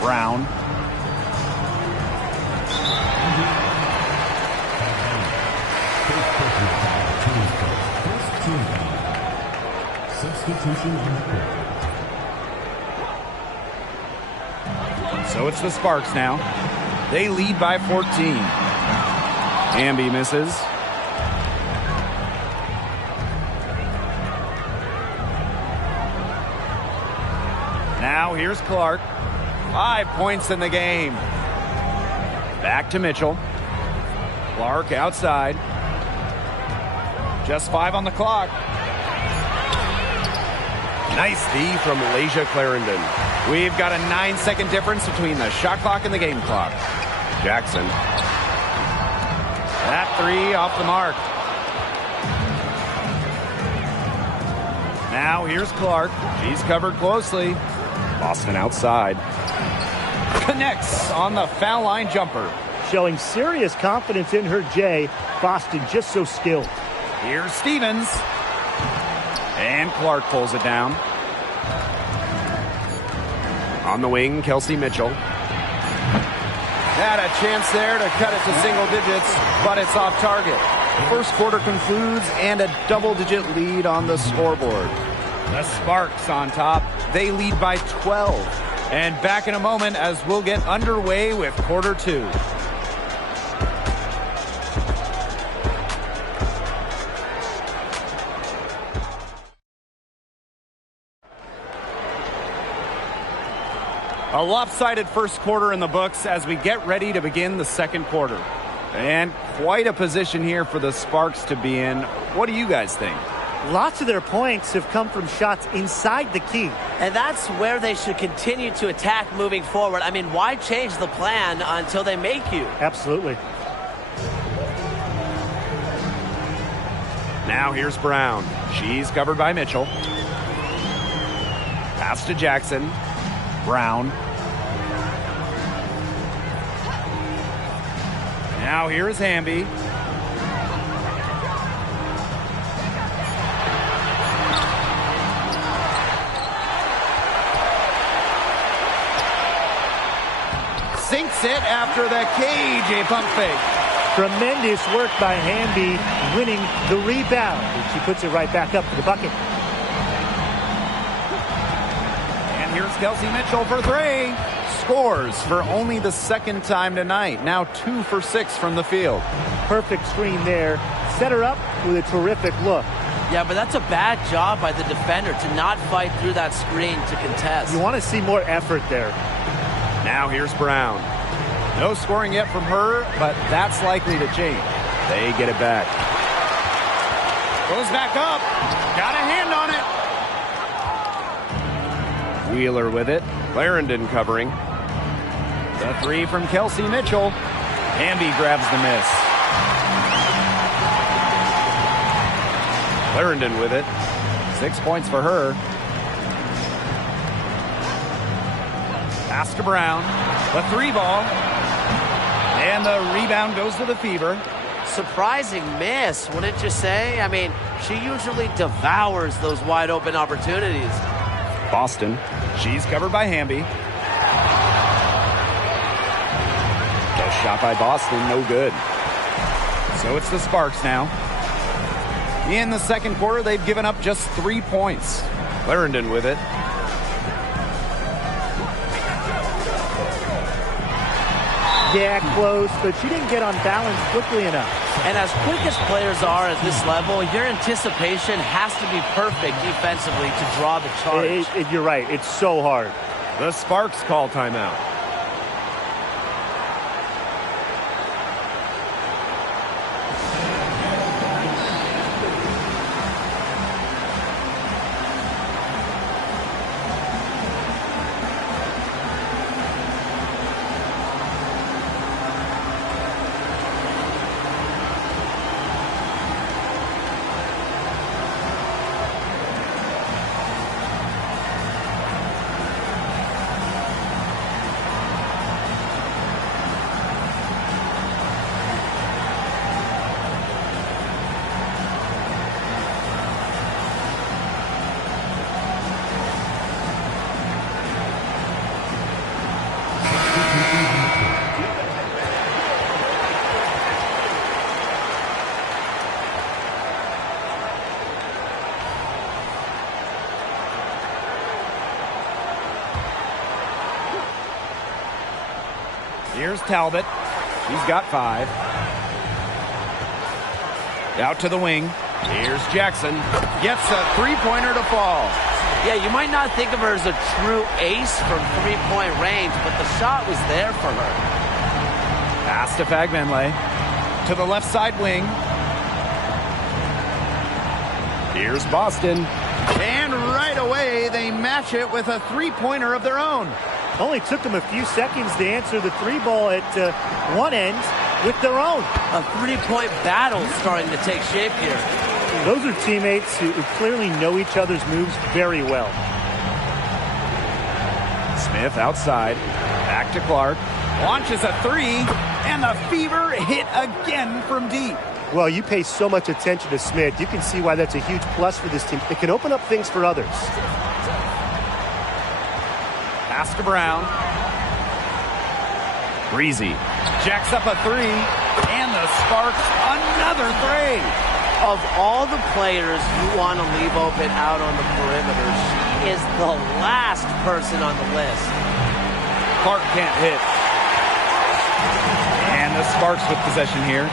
Brown. Substitution on the court. So it's the Sparks now. They lead by 14. Hamby misses. Now here's Clark. 5 points in the game. Back to Mitchell. Clark outside. Just 5 on the clock. Nice D from Lasia Clarendon. We've got a 9-second difference between the shot clock and the game clock. Jackson. That 3 off the mark. Now here's Clark. She's covered closely. Boston outside. Connects on the foul line jumper. Showing serious confidence in her J. Boston just so skilled. Here's Stevens. And Clark pulls it down. On the wing, Kelsey Mitchell. Had a chance there to cut it to single digits, but it's off target. First quarter concludes and a double-digit lead on the scoreboard. The Sparks on top. They lead by 12. And back in a moment as we'll get underway with quarter 2. A lopsided first quarter in the books as we get ready to begin the second quarter. And quite a position here for the Sparks to be in. What do you guys think? Lots of their points have come from shots inside the key. And that's where they should continue to attack moving forward. I mean, why change the plan until they make you? Absolutely. Now here's Brown. She's covered by Mitchell. Pass to Jackson. Brown. Now here is Hamby. Sinks it after the cage, a pump fake. Tremendous work by Hamby, winning the rebound. And she puts it right back up to the bucket. And here's Kelsey Mitchell for 3. Scores for only the second time tonight. Now 2 for 6 from the field. Perfect screen there. Set her up with a terrific look. Yeah, but that's a bad job by the defender to not fight through that screen to contest. You want to see more effort there. Now here's Brown. No scoring yet from her, but that's likely to change. They get it back. Goes back up. Got a hand on it. Wheeler with it. Clarendon covering. The 3 from Kelsey Mitchell. Hamby grabs the miss. Clarendon with it. 6 points for her. Pass to Brown. The 3 ball. And the rebound goes to the Fever. Surprising miss, wouldn't you say? I mean, she usually devours those wide open opportunities. Boston. She's covered by Hamby. The shot by Boston, no good. So it's the Sparks now. In the second quarter, they've given up just 3 points. Clarendon with it. Yeah, close, but she didn't get on balance quickly enough. And as quick as players are at this level, your anticipation has to be perfect defensively to draw the charge. You're right. It's so hard. The Sparks call timeout. Here's Talbot. He's got 5. Out to the wing. Here's Jackson. Gets a three-pointer to fall. Yeah, you might not think of her as a true ace from three-point range, but the shot was there for her. Pass to Fagbenle. To the left side wing. Here's Boston. And right away, they match it with a three-pointer of their own. Only took them a few seconds to answer the 3-ball at one end with their own. A three-point battle starting to take shape here. Those are teammates who clearly know each other's moves very well. Smith outside. Back to Clark. Launches a 3. And the fever hit again from deep. Well, you pay so much attention to Smith. You can see why that's a huge plus for this team. It can open up things for others. Pass to Brown. Breezy jacks up a 3, and the Sparks another 3. Of all the players you want to leave open out on the perimeter, she is the last person on the list. Clark can't hit. And the Sparks with possession here.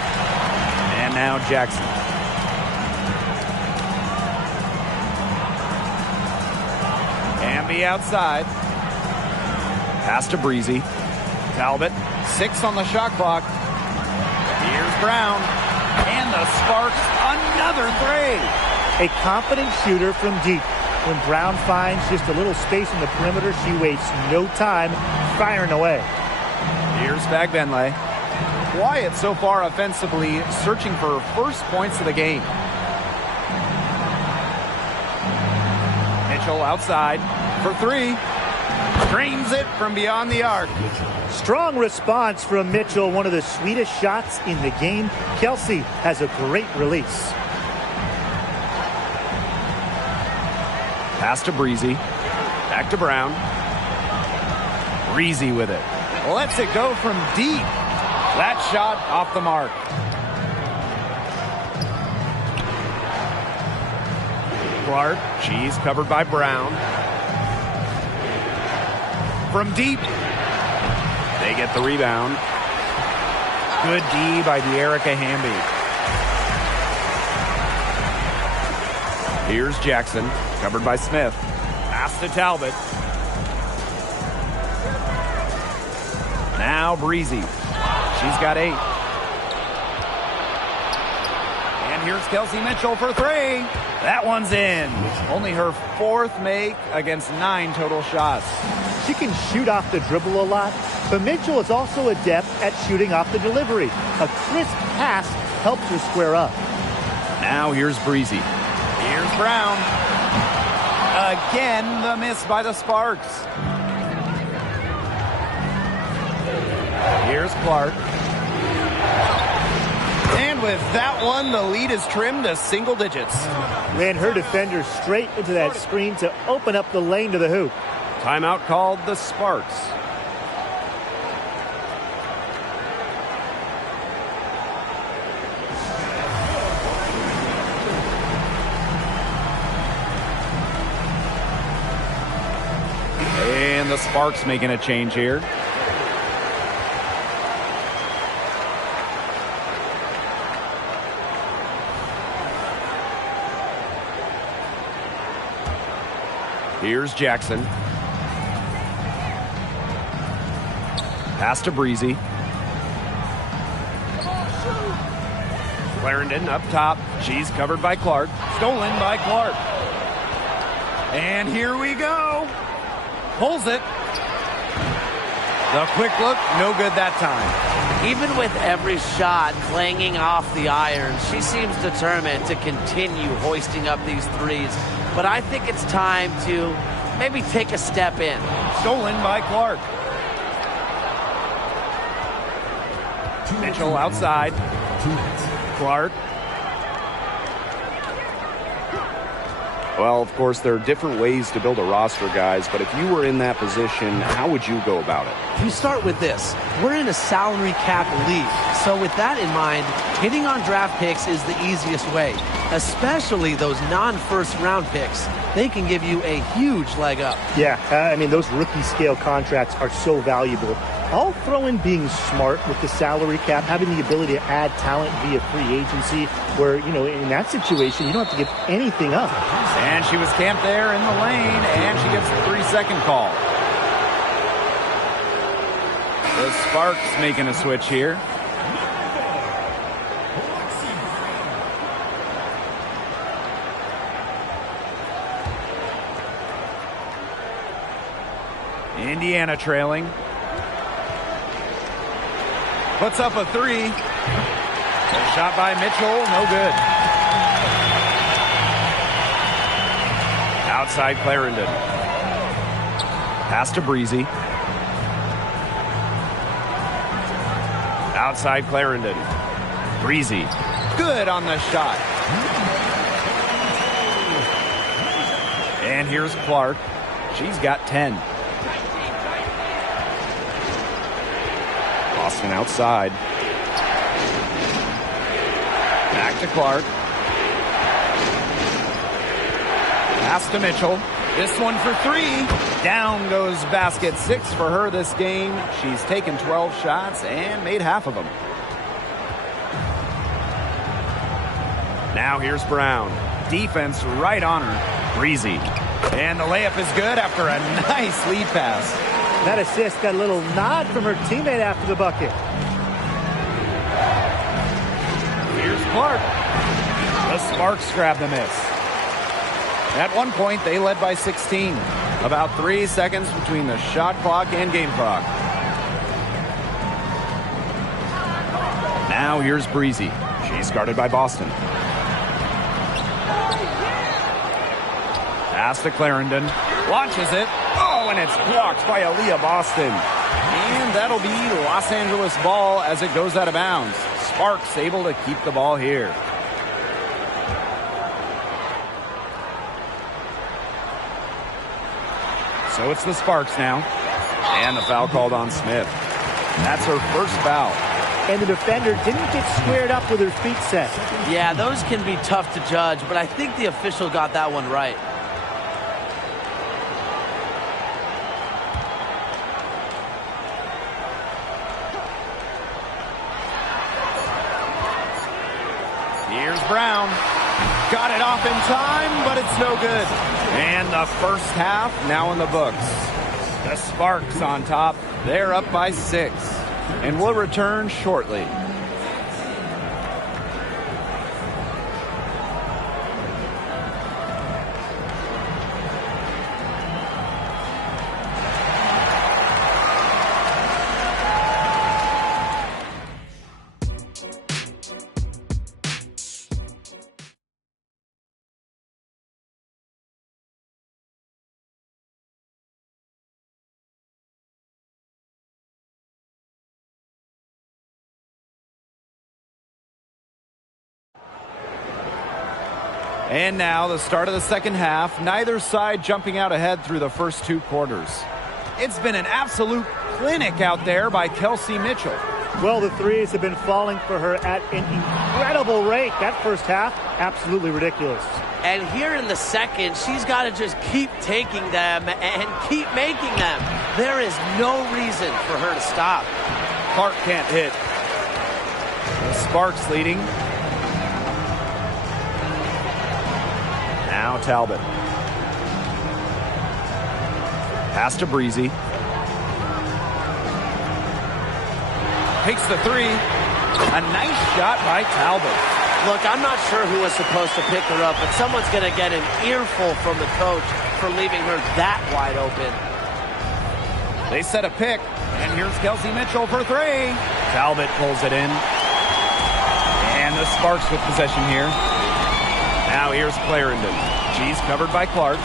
And now Jackson. Amby outside. Pass to Breezy. Talbot, 6 on the shot clock. Here's Brown. And the Sparks, another 3. A confident shooter from deep. When Brown finds just a little space in the perimeter, she wastes no time firing away. Here's Fagbenle. Quiet so far offensively, searching for first points of the game. Mitchell outside for 3. Drains it from beyond the arc. Strong response from Mitchell, one of the sweetest shots in the game. Kelsey has a great release. Pass to Breezy. Back to Brown. Breezy with it. Lets it go from deep. That shot off the mark. Clark, she's covered by Brown. From deep, they get the rebound. Good D by De'Erica Hamby. Here's Jackson, covered by Smith. Pass to Talbot. Now Breezy. She's got 8. And here's Kelsey Mitchell for 3. That one's in. Only her 4th make against 9 total shots. She can shoot off the dribble a lot, but Mitchell is also adept at shooting off the delivery. A crisp pass helps her square up. Now here's Breezy. Here's Brown. Again, the miss by the Sparks. Here's Clark. And with that one, the lead is trimmed to single digits. Ran her defender straight into that screen to open up the lane to the hoop. Timeout called the Sparks. the Sparks making a change here. Here's Jackson. Pass to Breezy. Clarendon up top. She's covered by Clark. Stolen by Clark. And here we go. Pulls it. The quick look, no good that time. Even with every shot clanging off the iron, she seems determined to continue hoisting up these threes. But I think it's time to maybe take a step in. Stolen by Clark. Mitchell outside. Clark. Well, of course, there are different ways to build a roster, guys, but if you were in that position, how would you go about it? You start with this. We're in a salary cap league. So with that in mind, hitting on draft picks is the easiest way, especially those non-first round picks. They can give you a huge leg up. Yeah, I mean, those rookie scale contracts are so valuable. I'll throw in being smart with the salary cap, having the ability to add talent via free agency, where, you know, in that situation, you don't have to give anything up. And she was camped there in the lane, and she gets the 3-second call. The Sparks making a switch here. Indiana trailing. Puts up a three. A shot by Mitchell, no good. Outside Clarendon. Pass to Breezy. Outside Clarendon. Breezy. Good on the shot. And here's Clark. She's got 10. Boston outside. Back to Clark. Pass to Mitchell. This one for three. Down goes basket 6 for her this game. She's taken 12 shots and made half of them. Now here's Brown. Defense right on her. Breezy. And the layup is good after a nice lead pass. That assist got a little nod from her teammate after the bucket. Here's Clark. The Sparks grab the miss. At one point, they led by 16. About 3 seconds between the shot clock and game clock. Now here's Breezy. She's guarded by Boston. Pass to Clarendon. Launches it. Oh, and it's blocked by Aaliyah Boston. And that'll be Los Angeles ball as it goes out of bounds. Sparks able to keep the ball here. So it's the Sparks now. And the foul called on Smith. That's her first foul. And the defender didn't get squared up with her feet set. Yeah, those can be tough to judge, but I think the official got that one right. Here's Brown. Got it off in time, but it's no good. And the first half now in the books. The Sparks on top. They're up by 6. And we'll return shortly. And now the start of the second half. Neither side jumping out ahead through the first 2 quarters. It's been an absolute clinic out there by Kelsey Mitchell. Well, the threes have been falling for her at an incredible rate. That first half, absolutely ridiculous. And here in the second, she's got to just keep taking them and keep making them. There is no reason for her to stop. Clark can't hit. The Sparks leading. Now Talbot. Pass to Breezy. Takes the three. A nice shot by Talbot. Look, I'm not sure who was supposed to pick her up, but someone's going to get an earful from the coach for leaving her that wide open. They set a pick, and here's Kelsey Mitchell for three. Talbot pulls it in. And the Sparks with possession here. Now here's Clarendon. She's covered by Clark.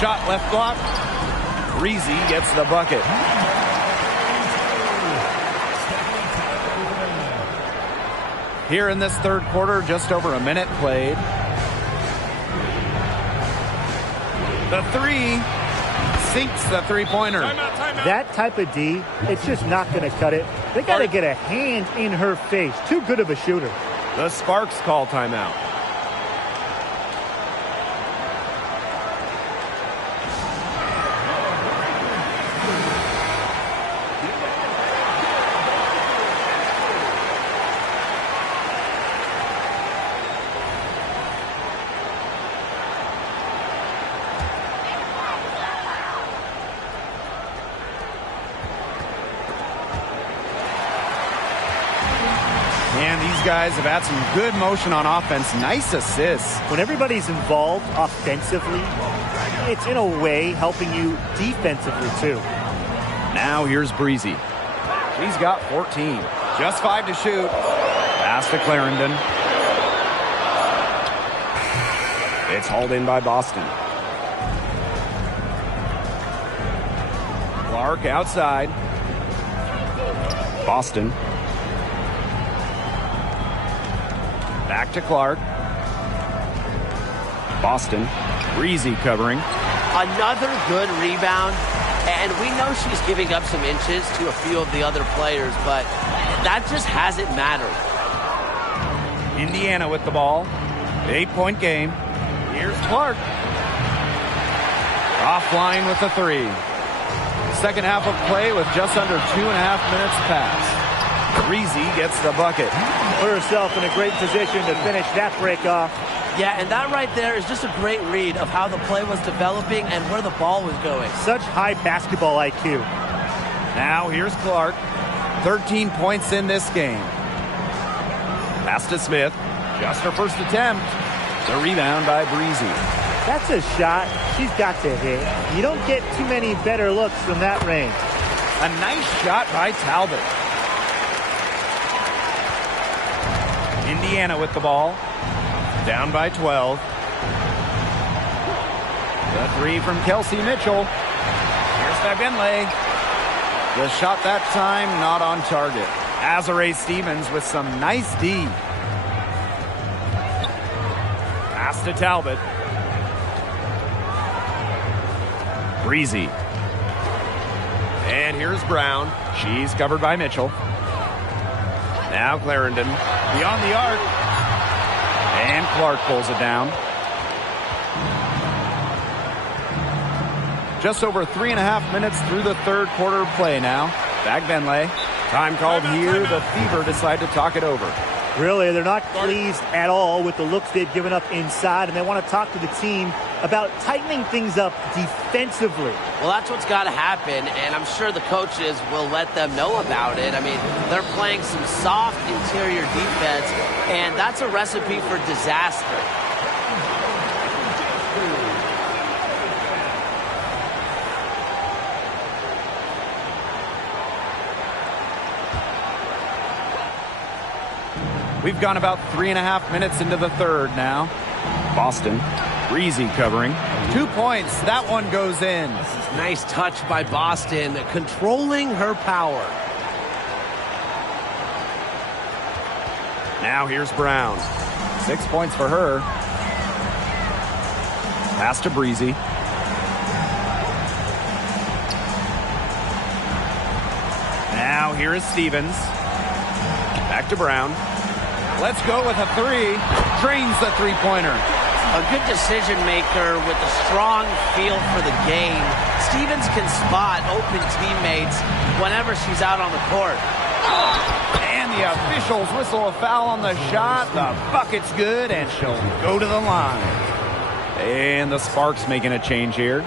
Shot left block. Breezy gets the bucket. Here in this third quarter, just over a minute played. The three sinks the three-pointer. That type of D, it's just not going to cut it. They got to get a hand in her face. Too good of a shooter. The Sparks call timeout. Guys have had some good motion on offense. Nice assists. When everybody's involved offensively, it's in a way helping you defensively too. Now here's Breezy. She's got 14. Just 5 to shoot. Pass to Clarendon. It's hauled in by Boston. Clark outside. Boston. Back to Clark. Boston. Breezy covering. Another good rebound. And we know she's giving up some inches to a few of the other players, but that just hasn't mattered. Indiana with the ball. 8-point game. Here's Clark. Offline with the three. Second half of play with just under 2.5 minutes passed. Breezy gets the bucket. Put herself in a great position to finish that break off. Yeah, and that right there is just a great read of how the play was developing and where the ball was going. Such high basketball IQ. Now here's Clark. 13 points in this game. Pass to Smith. Just her first attempt. The rebound by Breezy. That's a shot she's got to hit. You don't get too many better looks from that range. A nice shot by Talbot. Indiana with the ball. Down by 12. The three from Kelsey Mitchell. Here's LIVENBA. The shot that time not on target. Azare Stevens with some nice D. Pass to Talbot. Breezy. And here's Brown. She's covered by Mitchell. Now Clarendon. Beyond the arc. And Clark pulls it down. Just over 3.5 minutes through the third quarter play now. LIVENBA. Time called here. The Fever decide to talk it over. Really, they're not pleased at all with the looks they've given up inside, and they want to talk to the team about tightening things up defensively. Well, that's what's got to happen, and I'm sure the coaches will let them know about it. I mean, they're playing some soft interior defense, and that's a recipe for disaster. We've gone about 3.5 minutes into the third now. Boston. Breezy covering. 2 points. That one goes in. Nice touch by Boston, controlling her power. Now here's Brown. 6 points for her. Pass to Breezy. Now here is Stevens. Back to Brown. Let's go with a three. Drains the three-pointer. A good decision maker with a strong feel for the game. Stevens can spot open teammates whenever she's out on the court. And the officials whistle a foul on the shot. The bucket's good, and she'll go to the line. And the Sparks making a change here.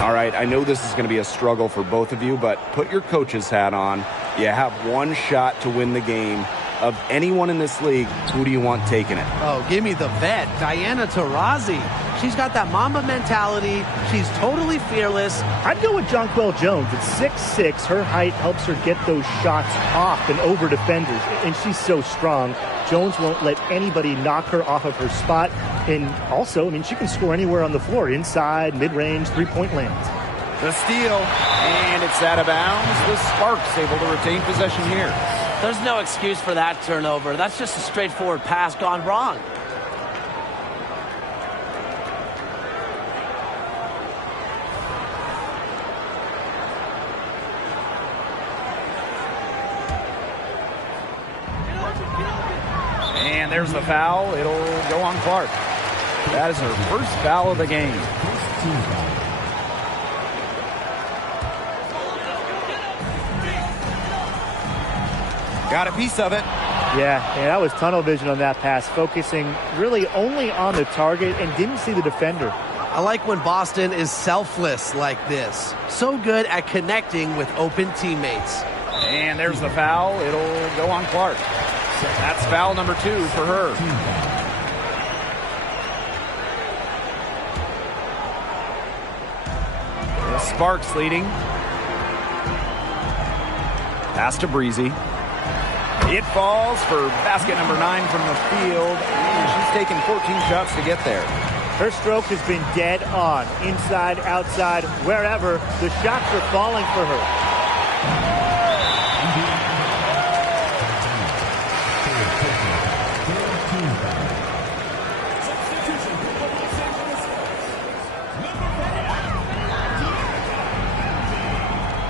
All right, I know this is going to be a struggle for both of you, but put your coach's hat on. You have one shot to win the game. Of anyone in this league, who do you want taking it? Oh, give me the vet, Diana Taurasi. She's got that Mamba mentality. She's totally fearless. I'd go with Jonquel Jones. At 6'6", her height helps her get those shots off and over defenders, and she's so strong. Jones won't let anybody knock her off of her spot. And also, I mean, she can score anywhere on the floor, inside, mid-range, three-point land. The steal, and it's out of bounds. The Sparks able to retain possession here. There's no excuse for that turnover. That's just a straightforward pass gone wrong. And there's the foul. It'll go on Clark. That is her first foul of the game. Got a piece of it. Yeah, that was tunnel vision on that pass, focusing really only on the target and didn't see the defender. I like when Boston is selfless like this. So good at connecting with open teammates. And there's the foul. It'll go on Clark. That's foul number 2 for her. The Sparks leading. Pass to Breezy. It falls for basket number 9 from the field. And she's taken 14 shots to get there. Her stroke has been dead on. Inside, outside, wherever. The shots are falling for her.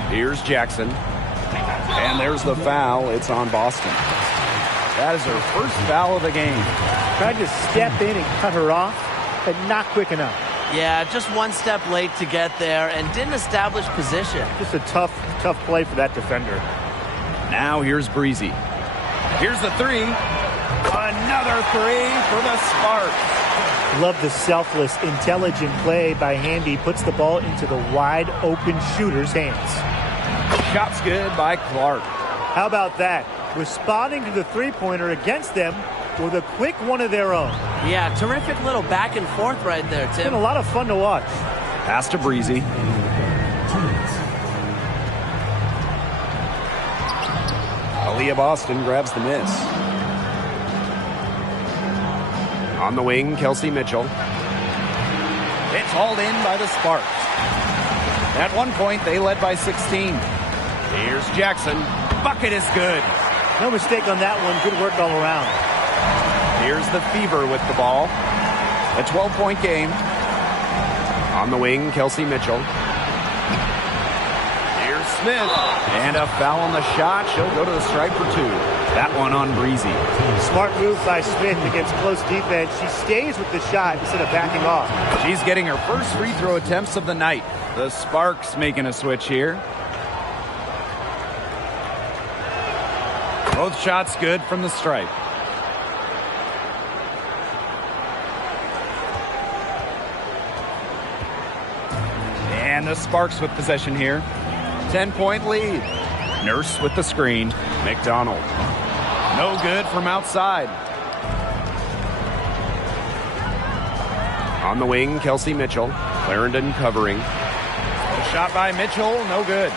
Here's Jackson. And there's the foul. It's on Boston. That is her first foul of the game. Tried to step in and cut her off, but not quick enough. Yeah, just one step late to get there and didn't establish position. Just a tough play for that defender. Now here's Breezy. Here's the three. Another three for the Sparks. Love the selfless, intelligent play by Handy. Puts the ball into the wide open shooter's hands. Shot's good by Clark. How about that? Responding to the three-pointer against them with a quick one of their own. Yeah, terrific little back and forth right there, Tim. It's been a lot of fun to watch. Pass to Breezy. Aaliyah Boston grabs the miss. On the wing, Kelsey Mitchell. It's hauled in by the Sparks. At one point, they led by 16. Here's Jackson. Bucket is good. No mistake on that one. Good work all around. Here's the Fever with the ball. A 12-point game. On the wing, Kelsey Mitchell. Here's Smith. And a foul on the shot. She'll go to the stripe for 2. That one on Breezy. Smart move by Smith against close defense. She stays with the shot instead of backing off. She's getting her first free throw attempts of the night. The Sparks making a switch here. Both shots good from the stripe. And the Sparks with possession here. 10-point lead. Nurse with the screen. McDonald. No good from outside. On the wing, Kelsey Mitchell. Clarendon covering. A shot by Mitchell, no good.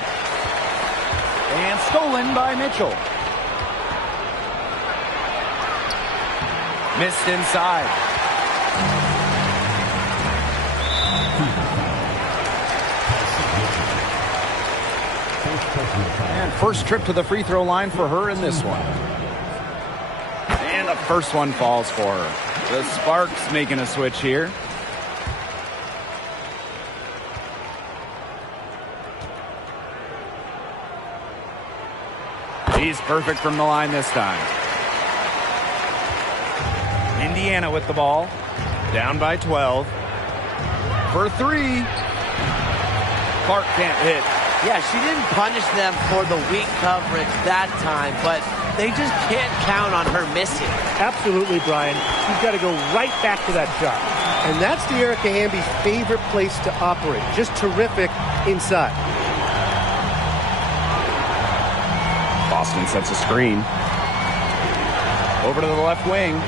And stolen by Mitchell. Missed inside. And first trip to the free throw line for her in this one. And the first one falls for her. The Sparks making a switch here. He's perfect from the line this time. Indiana with the ball. Down by 12. For three. Clark can't hit. Yeah, she didn't punish them for the weak coverage that time, but they just can't count on her missing. Absolutely, Brian. She's got to go right back to that shot. And that's the Erica Hamby's favorite place to operate. Just terrific inside. Boston sets a screen. Over to the left wing.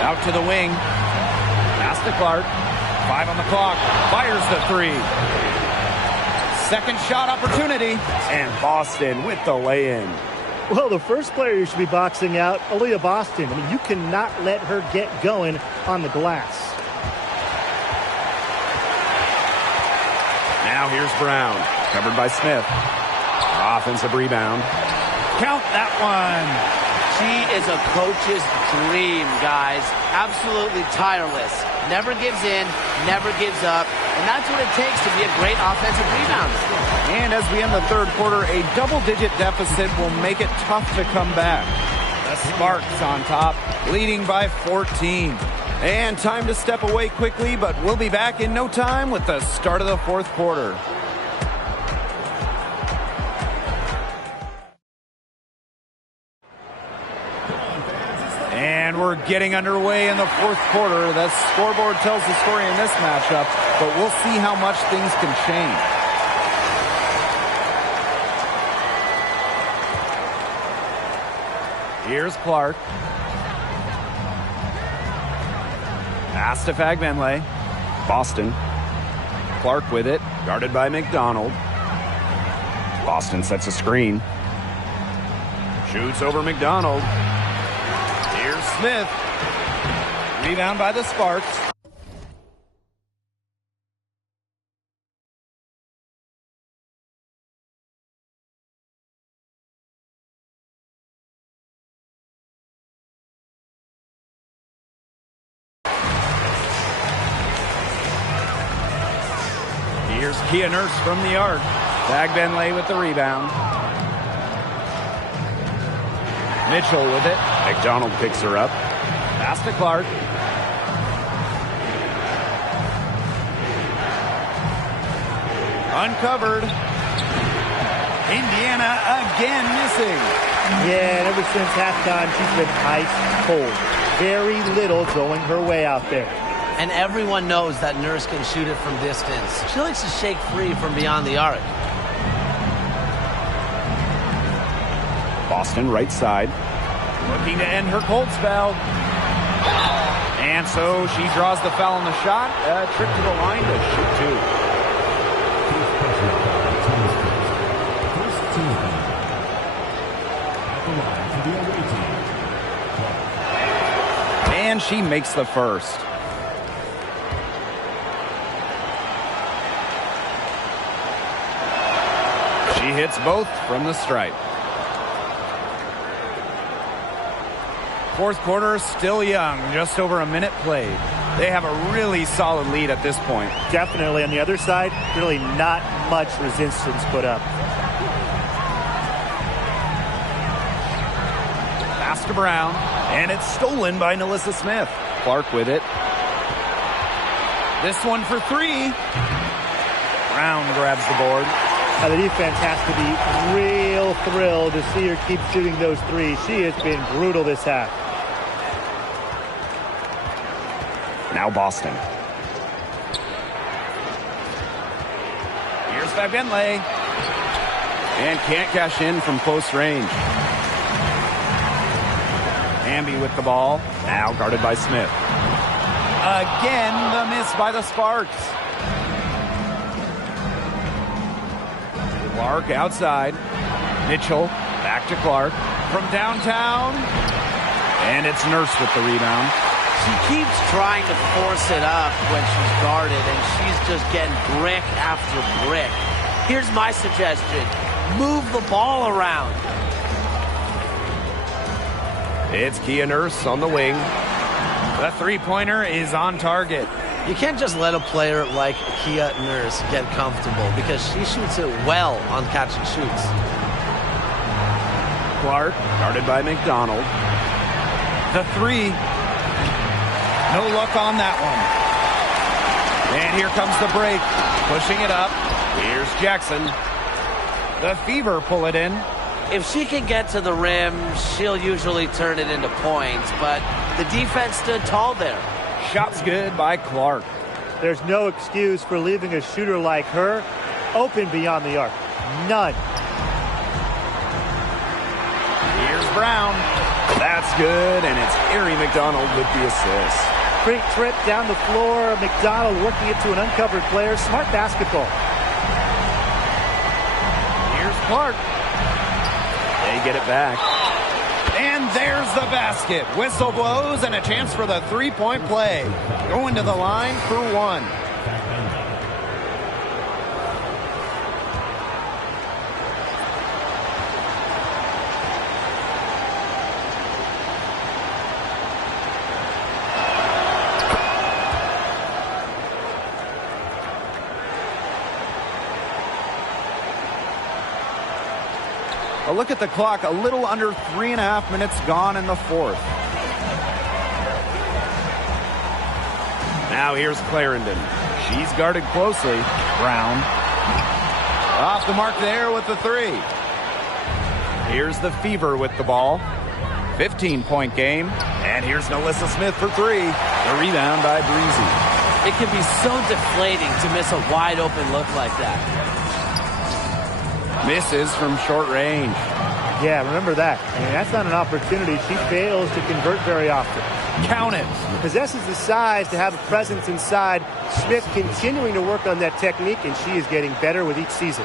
Out to the wing. Pass to Clark. 5 on the clock. Fires the three. Second shot opportunity. And Boston with the lay-in. Well, the first player you should be boxing out, Aaliyah Boston. I mean, you cannot let her get going on the glass. Now here's Brown. Covered by Smith. Offensive rebound. Count that one. She is a coach's dream, guys. Absolutely tireless. Never gives in, never gives up. And that's what it takes to be a great offensive rebounder. And as we end the third quarter, a double-digit deficit will make it tough to come back. The Sparks on top, leading by 14. And time to step away quickly, but we'll be back in no time with the start of the fourth quarter. And we're getting underway in the fourth quarter. The scoreboard tells the story in this matchup, but we'll see how much things can change. Here's Clark. Pass to Fagbenle. Boston. Clark with it. Guarded by McDonald. Boston sets a screen. Shoots over McDonald. Here's Smith. Rebound by the Sparks. Here's Kia Nurse from the arc. Fagbenle with the rebound. Mitchell with it. McDonald picks her up. Pass to Clark. Uncovered. Indiana again missing. Yeah, and ever since halftime, she's been ice cold. Very little going her way out there. And everyone knows that Nurse can shoot it from distance. She likes to shake free from beyond the arc. Boston right side. Looking to end her cold spell. And so she draws the foul on the shot. A trip to the line to shoot two. First team at the line for the away team. And she makes the first. She hits both from the stripe. Fourth quarter still young, just over a minute played. They have a really solid lead at this point. Definitely. On the other side, really not much resistance put up. Pass to Brown, and it's stolen by Nalissa Smith. Clark with it. This one for three. Brown grabs the board. The defense has to be real thrilled to see her keep shooting those threes. She has been brutal this half. Now Boston. Here's Fagbenle. And can't cash in from close range. Hamby with the ball. Now guarded by Smith. Again, the miss by the Sparks. Clark outside. Mitchell back to Clark from downtown. And it's Nurse with the rebound. She keeps trying to force it up when she's guarded, and she's just getting brick after brick. Here's my suggestion. Move the ball around. It's Kia Nurse on the wing. The three-pointer is on target. You can't just let a player like Kia Nurse get comfortable because she shoots it well on catch and shoots. Clark, guarded by McDonald. The three. No luck on that one. And here comes the break. Pushing it up. Here's Jackson. The Fever pull it in. If she can get to the rim, she'll usually turn it into points, but the defense stood tall there. Shot's good by Clark. There's no excuse for leaving a shooter like her open beyond the arc. None. Here's Brown. That's good, and it's Ari McDonald with the assist. Great trip down the floor. McDonald working it to an uncovered player. Smart basketball. Here's Clark. They get it back. And there's the basket. Whistle blows and a chance for the three-point play. Going to the line for one. A look at the clock, a little under 3.5 minutes gone in the fourth. Now here's Clarendon. She's guarded closely. Brown. Off the mark there with the three. Here's the Fever with the ball. 15-point game. And here's Nalissa Smith for three. The rebound by Breezy. It can be so deflating to miss a wide open look like that. Misses from short range. Yeah, remember that. I mean, that's not an opportunity she fails to convert very often. Count it. Possesses the size to have a presence inside. Smith continuing to work on that technique, and she is getting better with each season.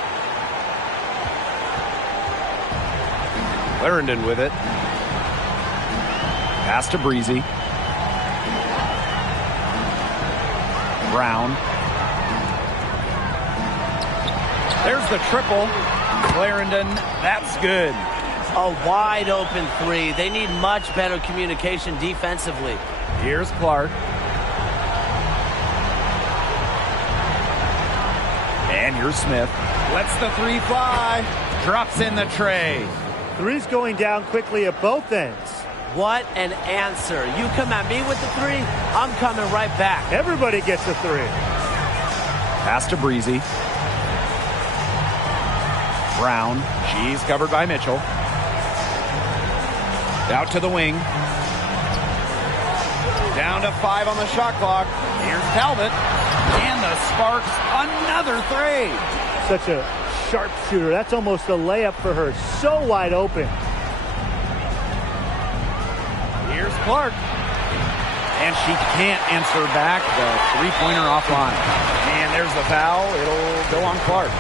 Clarendon with it. Pass to Breezy. Brown. There's the triple. Clarendon, that's good. A wide open three. They need much better communication defensively. Here's Clark. And here's Smith. Lets the three fly. Drops in the tray. Three's going down quickly at both ends. What an answer. You come at me with the three, I'm coming right back. Everybody gets a three. Pass to Breezy. Brown. She's covered by Mitchell. Out to the wing. Down to 5 on the shot clock. Here's Talbot. And the Sparks, another three. Such a sharp shooter. That's almost a layup for her. So wide open. Here's Clark. And she can't answer back the three-pointer offline. And there's the foul. It'll go on Clark.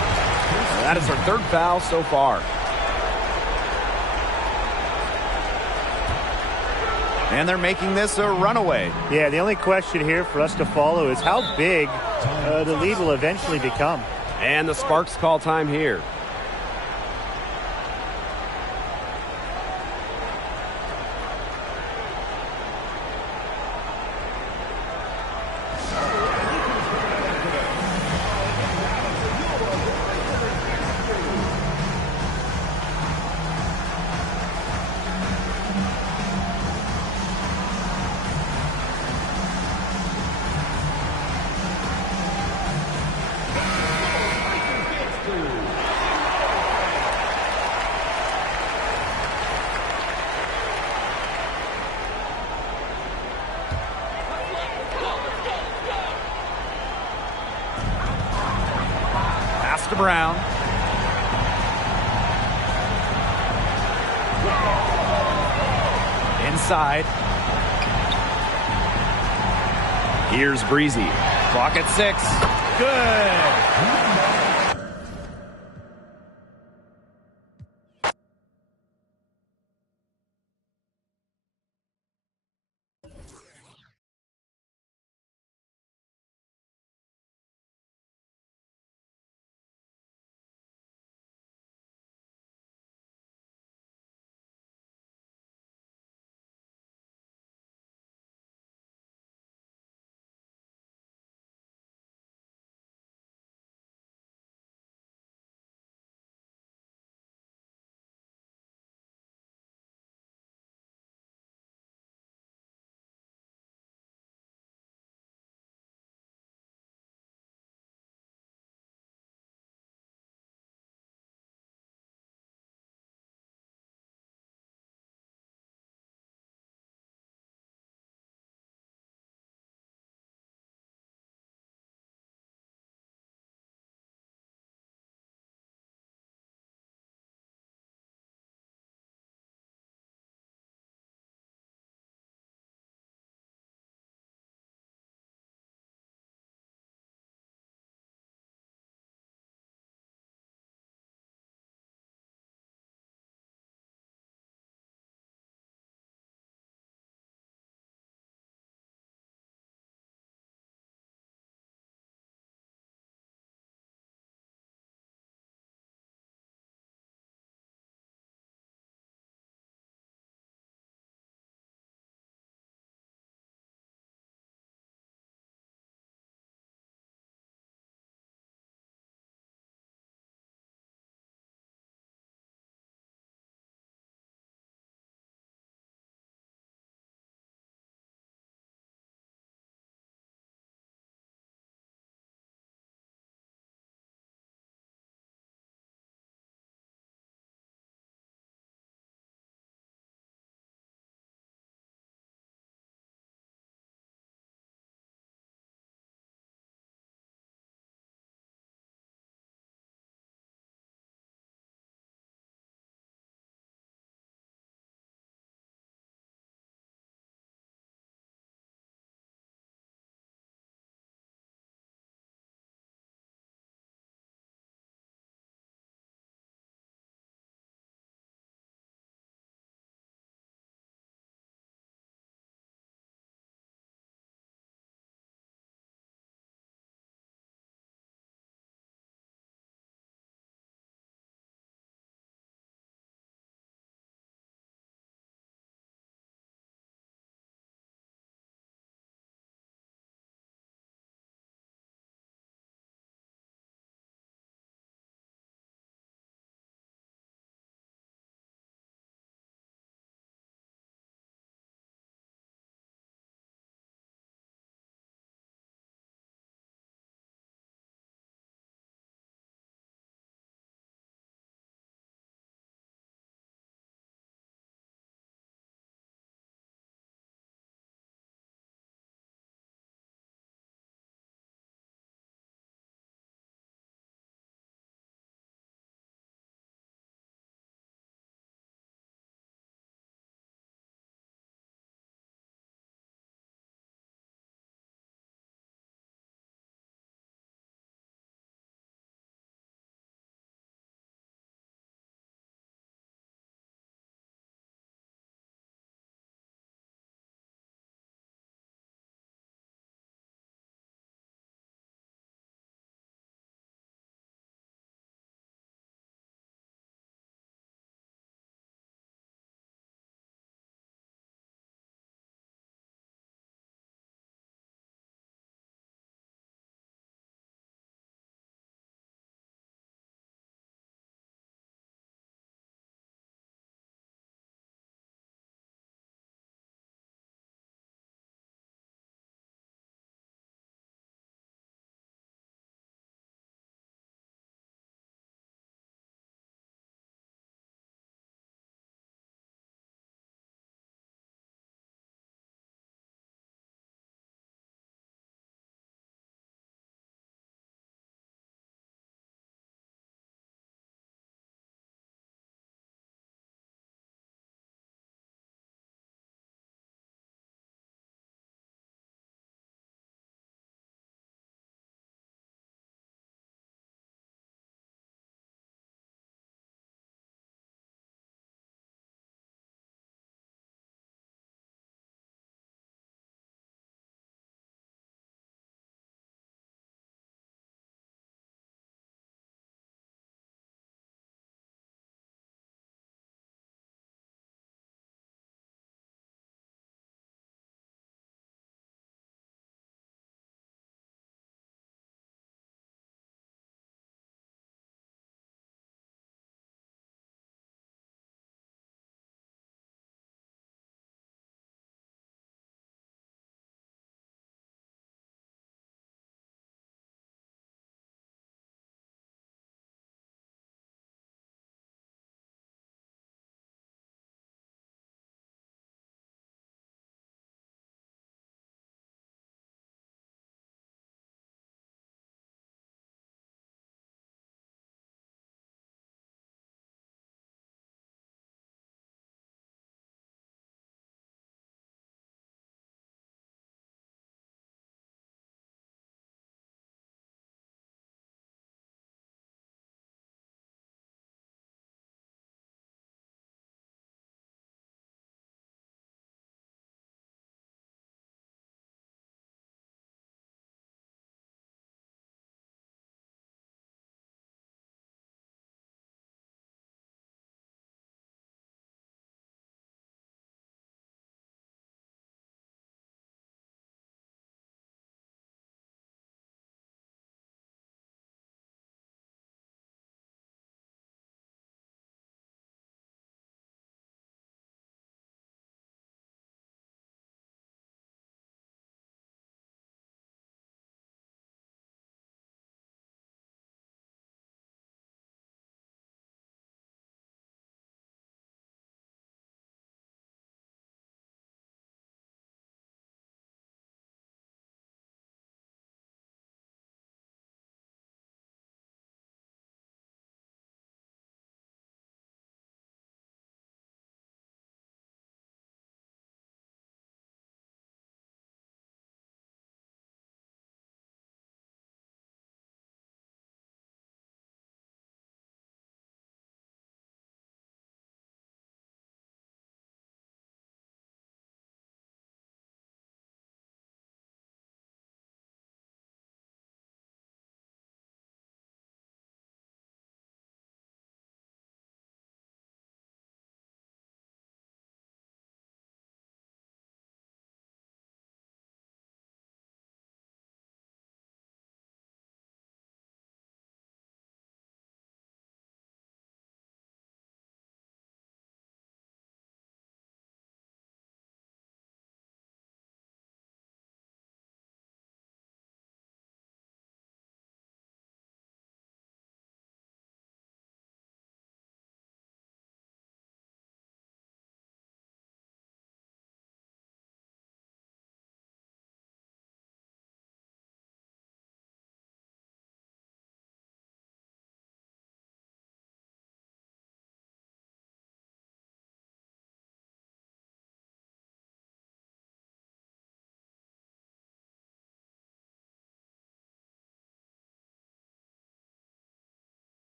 That is her third foul so far. And they're making this a runaway. Yeah, the only question here for us to follow is how big the lead will eventually become. And the Sparks call time here. Brown. Inside. Here's Breezy. Clock at 6. Good.